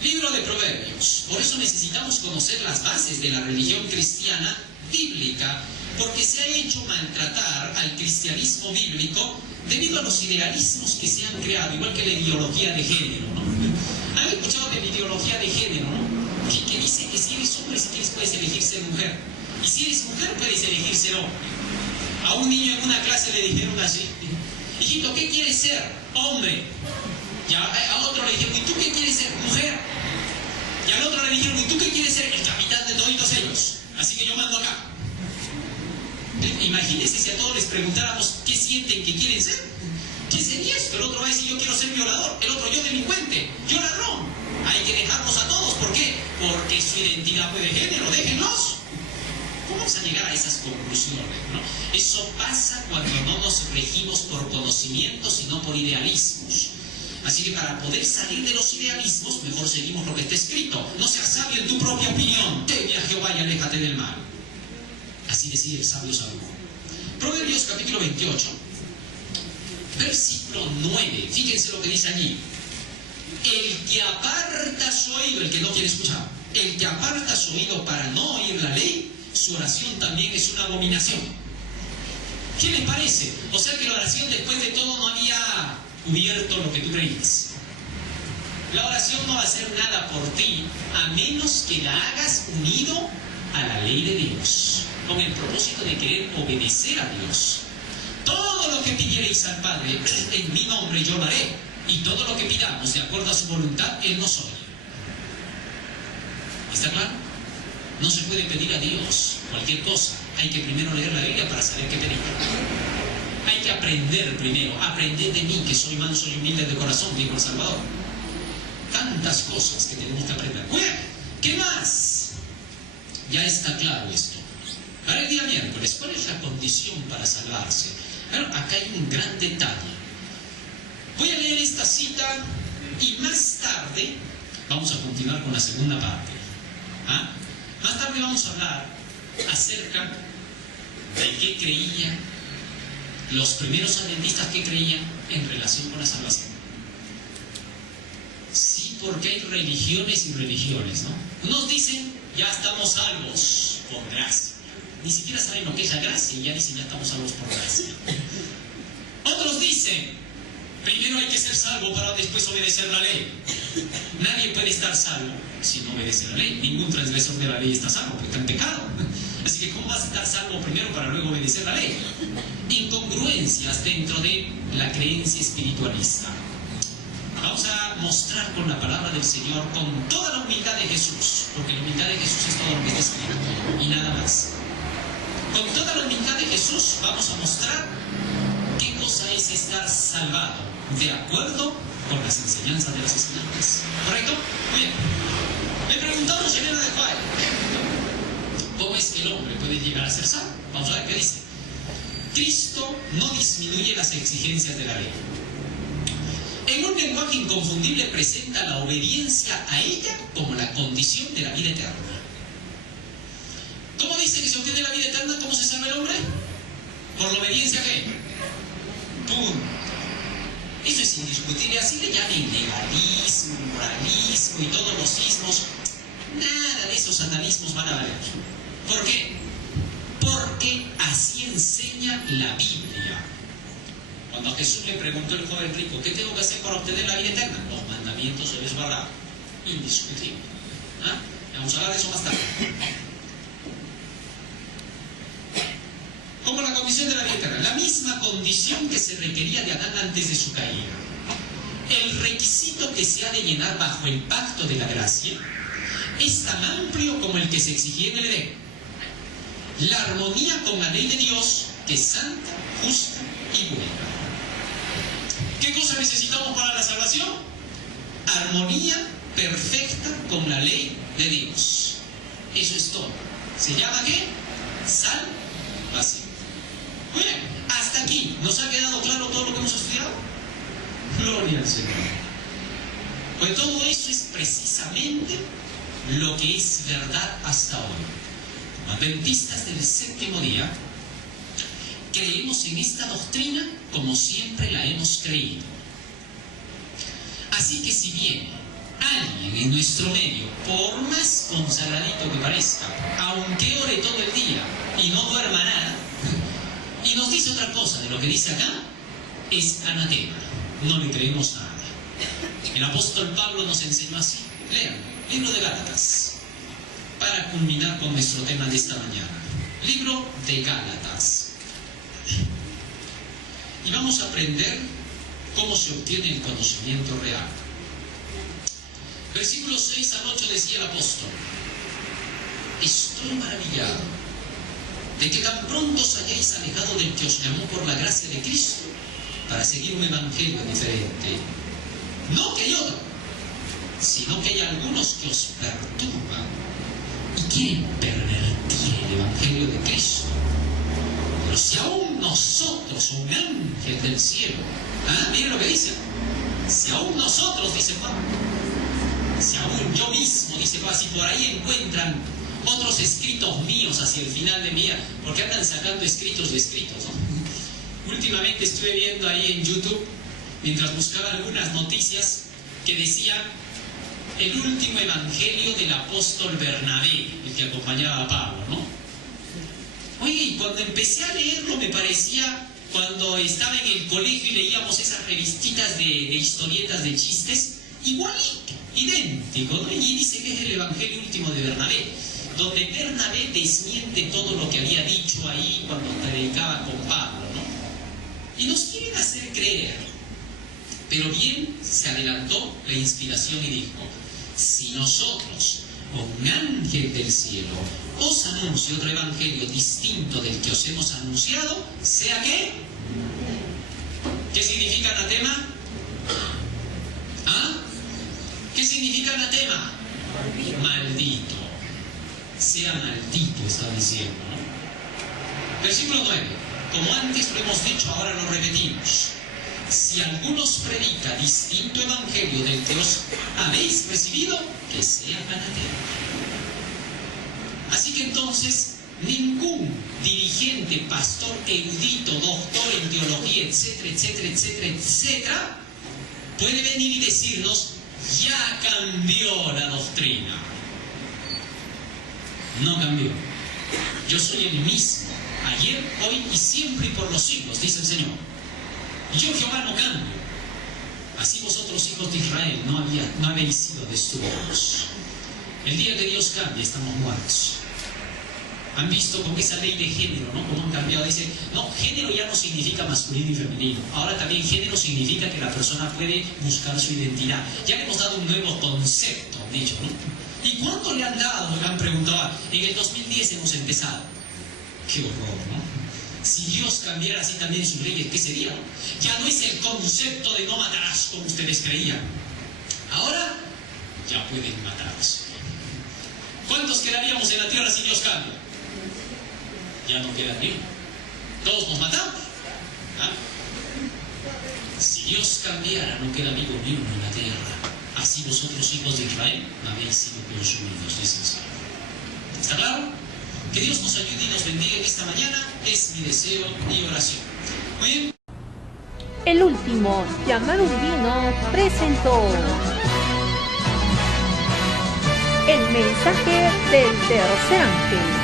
Libro de Proverbios. Por eso necesitamos conocer las bases de la religión cristiana bíblica, porque se ha hecho maltratar al cristianismo bíblico debido a los idealismos que se han creado, igual que la ideología de género, ¿no? ¿Han escuchado de la ideología de género, no? Que dice que si eres hombre, si quieres puedes elegir ser mujer, y si eres mujer puedes elegir ser hombre. A un niño en una clase le dijeron así, hijito, ¿qué quieres ser? Hombre. Y a otro le dijeron, ¿y tú qué quieres ser? Mujer. Y al otro le dijeron, ¿y tú qué quieres ser? El capitán de todos ellos. Así que yo mando acá. Imagínense si a todos les preguntáramos qué sienten que quieren ser. ¿Qué sería esto? El otro va a decir, yo quiero ser violador. El otro, yo delincuente. Yo ladrón. Hay que dejarlos a todos. ¿Por qué? Porque su identidad fue de género. Déjenlos. ¿Cómo vamos a llegar a esas conclusiones, ¿no? Eso pasa cuando no nos regimos por conocimientos, sino por idealismos. Así que para poder salir de los idealismos, mejor seguimos lo que está escrito. No seas sabio en tu propia opinión. Teme a Jehová y aléjate del mal. Así decía el sabio Salomón. Proverbios capítulo 28, versículo 9. Fíjense lo que dice allí. El que aparta su oído, el que no quiere escuchar, el que aparta su oído para no oír la ley, su oración también es una abominación. ¿Qué les parece? O sea que la oración después de todo no había cubierto lo que tú creías. La oración no va a hacer nada por ti a menos que la hagas unido a la ley de Dios, con el propósito de querer obedecer a Dios. Todo lo que pidierais al Padre en mi nombre yo lo haré, y todo lo que pidamos de acuerdo a su voluntad Él nos oye. ¿Está claro? No se puede pedir a Dios cualquier cosa. Hay que primero leer la Biblia para saber qué pedir. Hay que aprender primero. Aprended de mí, que soy manso y humilde de corazón, dijo el Salvador. Tantas cosas que tenemos que aprender. Bueno, ¿qué más? Ya está claro esto. Para el día miércoles, ¿cuál es la condición para salvarse? Bueno, acá hay un gran detalle. Voy a leer esta cita y más tarde vamos a continuar con la segunda parte. ¿Ah? Más tarde vamos a hablar acerca de qué creían los primeros adventistas, que creían en relación con la salvación. Sí, porque hay religiones y religiones, ¿no? Unos dicen, ya estamos salvos por gracia. Ni siquiera saben lo que es la gracia y ya dicen, ya estamos salvos por gracia. Otros dicen, primero hay que ser salvo para después obedecer la ley. Nadie puede estar salvo si no obedece la ley. Ningún transgresor de la ley está salvo, porque está en pecado. Así que ¿cómo vas a estar salvo primero para luego obedecer la ley? Incongruencias dentro de la creencia espiritualista. Vamos a mostrar con la palabra del Señor, con toda la humildad de Jesús, porque la humildad de Jesús es todo lo que está escrito, y nada más. Con toda la humildad de Jesús vamos a mostrar qué cosa es estar salvado, de acuerdo con las enseñanzas de las Escrituras. ¿Correcto? Muy bien. Me preguntamos en Elena de Juárez, ¿cómo es que el hombre puede llegar a ser salvo? Vamos a ver qué dice. Cristo no disminuye las exigencias de la ley. En un lenguaje inconfundible presenta la obediencia a ella como la condición de la vida eterna. ¿Cómo dice que se obtiene la vida eterna? ¿Cómo se salva el hombre? ¿Por la obediencia a qué? ¡Pum! Eso es indiscutible. Así le llaman legalismo, moralismo y todos los ismos. Nada de esos satanismos van a valer. ¿Por qué? Porque así enseña la Biblia. Cuando a Jesús le preguntó el joven rico, ¿qué tengo que hacer para obtener la vida eterna? Los mandamientos se les guardaron. Indiscutible. ¿Ah? Vamos a hablar de eso más tarde. Como la condición de la vida eterna, la misma condición que se requería de Adán antes de su caída. El requisito que se ha de llenar bajo el pacto de la gracia es tan amplio como el que se exigía en el Edén. La armonía con la ley de Dios, que es santa, justa y buena. ¿Qué cosa necesitamos para la salvación? Armonía perfecta con la ley de Dios. Eso es todo. ¿Se llama qué? Salvación. Muy bien, hasta aquí. ¿Nos ha quedado claro todo lo que hemos estudiado? Gloria al Señor. Pues todo eso es precisamente lo que es verdad hasta hoy. Como adventistas del séptimo día, creemos en esta doctrina como siempre la hemos creído. Así que si bien alguien en nuestro medio, por más consagradito que parezca, aunque ore todo el día y no duerma nada, y nos dice otra cosa de lo que dice acá, es anatema. No le creemos nada. El apóstol Pablo nos enseñó así. Lean, libro de Gálatas, para culminar con nuestro tema de esta mañana. Libro de Gálatas. Y vamos a aprender cómo se obtiene el conocimiento real. Versículos 6 al 8 decía el apóstol: estoy maravillado de que tan pronto os hayáis alejado del que os llamó por la gracia de Cristo para seguir un evangelio diferente. No que hay otro, sino que hay algunos que os perturban y quieren pervertir el evangelio de Cristo. Pero si aún nosotros, un ángel del cielo, miren lo que dice, si aún nosotros, dice Juan, si aún yo mismo, dice Juan, si por ahí encuentran otros escritos míos hacia el final de mi vida, porque andan sacando escritos de escritos, ¿no? Últimamente estuve viendo ahí en YouTube, mientras buscaba algunas noticias, que decía el último evangelio del apóstol Bernabé, el que acompañaba a Pablo, ¿no? Oye, y cuando empecé a leerlo me parecía cuando estaba en el colegio y leíamos esas revistitas de historietas de chistes, igualito, idéntico, ¿no? Y dice que es el evangelio último de Bernabé, donde Bernabé desmiente todo lo que había dicho ahí cuando predicaba con Pablo, ¿no? Y nos quieren hacer creer. Pero bien se adelantó la inspiración y dijo: si nosotros o un ángel del cielo os anuncie otro evangelio distinto del que os hemos anunciado, ¿sea qué? ¿Qué significa anatema? ¿Ah? ¿Qué significa anatema? Maldito. Sea maldito, está diciendo, ¿no? Versículo 9. Como antes lo hemos dicho, ahora lo repetimos. Si alguno os predica distinto evangelio del que os habéis recibido, que sea anatema. Así que entonces, ningún dirigente, pastor, erudito, doctor en teología, etcétera, etcétera, etcétera, etcétera, puede venir y decirnos, ya cambió la doctrina. No cambió. Yo soy el mismo, ayer, hoy y siempre y por los siglos, dice el Señor. Y yo, Jehová, no cambio. Así vosotros, hijos de Israel, no habéis sido destruidos. El día que Dios cambie, estamos muertos. Han visto con esa ley de género, ¿no? Como han cambiado. Dice, no, género ya no significa masculino y femenino. Ahora también género significa que la persona puede buscar su identidad. Ya le hemos dado un nuevo concepto, han dicho, ¿no? ¿Y cuánto le han dado? Me han preguntado. En el 2010 hemos empezado. Qué horror, ¿no? Si Dios cambiara así también sus leyes, ¿qué sería? Ya no es el concepto de no matarás como ustedes creían. Ahora ya pueden matarse. ¿Cuántos quedaríamos en la tierra si Dios cambia? Ya no queda ni uno. Todos nos matamos. ¿Ah? Si Dios cambiara, no queda vivo ni uno en la tierra. Así vosotros, hijos de Israel, habéis sido consumidos, dice el Señor. ¿Está claro? Que Dios nos ayude y nos bendiga en esta mañana es mi deseo y oración. Muy bien. El último llamado divino presentó el mensaje del tercer ángel.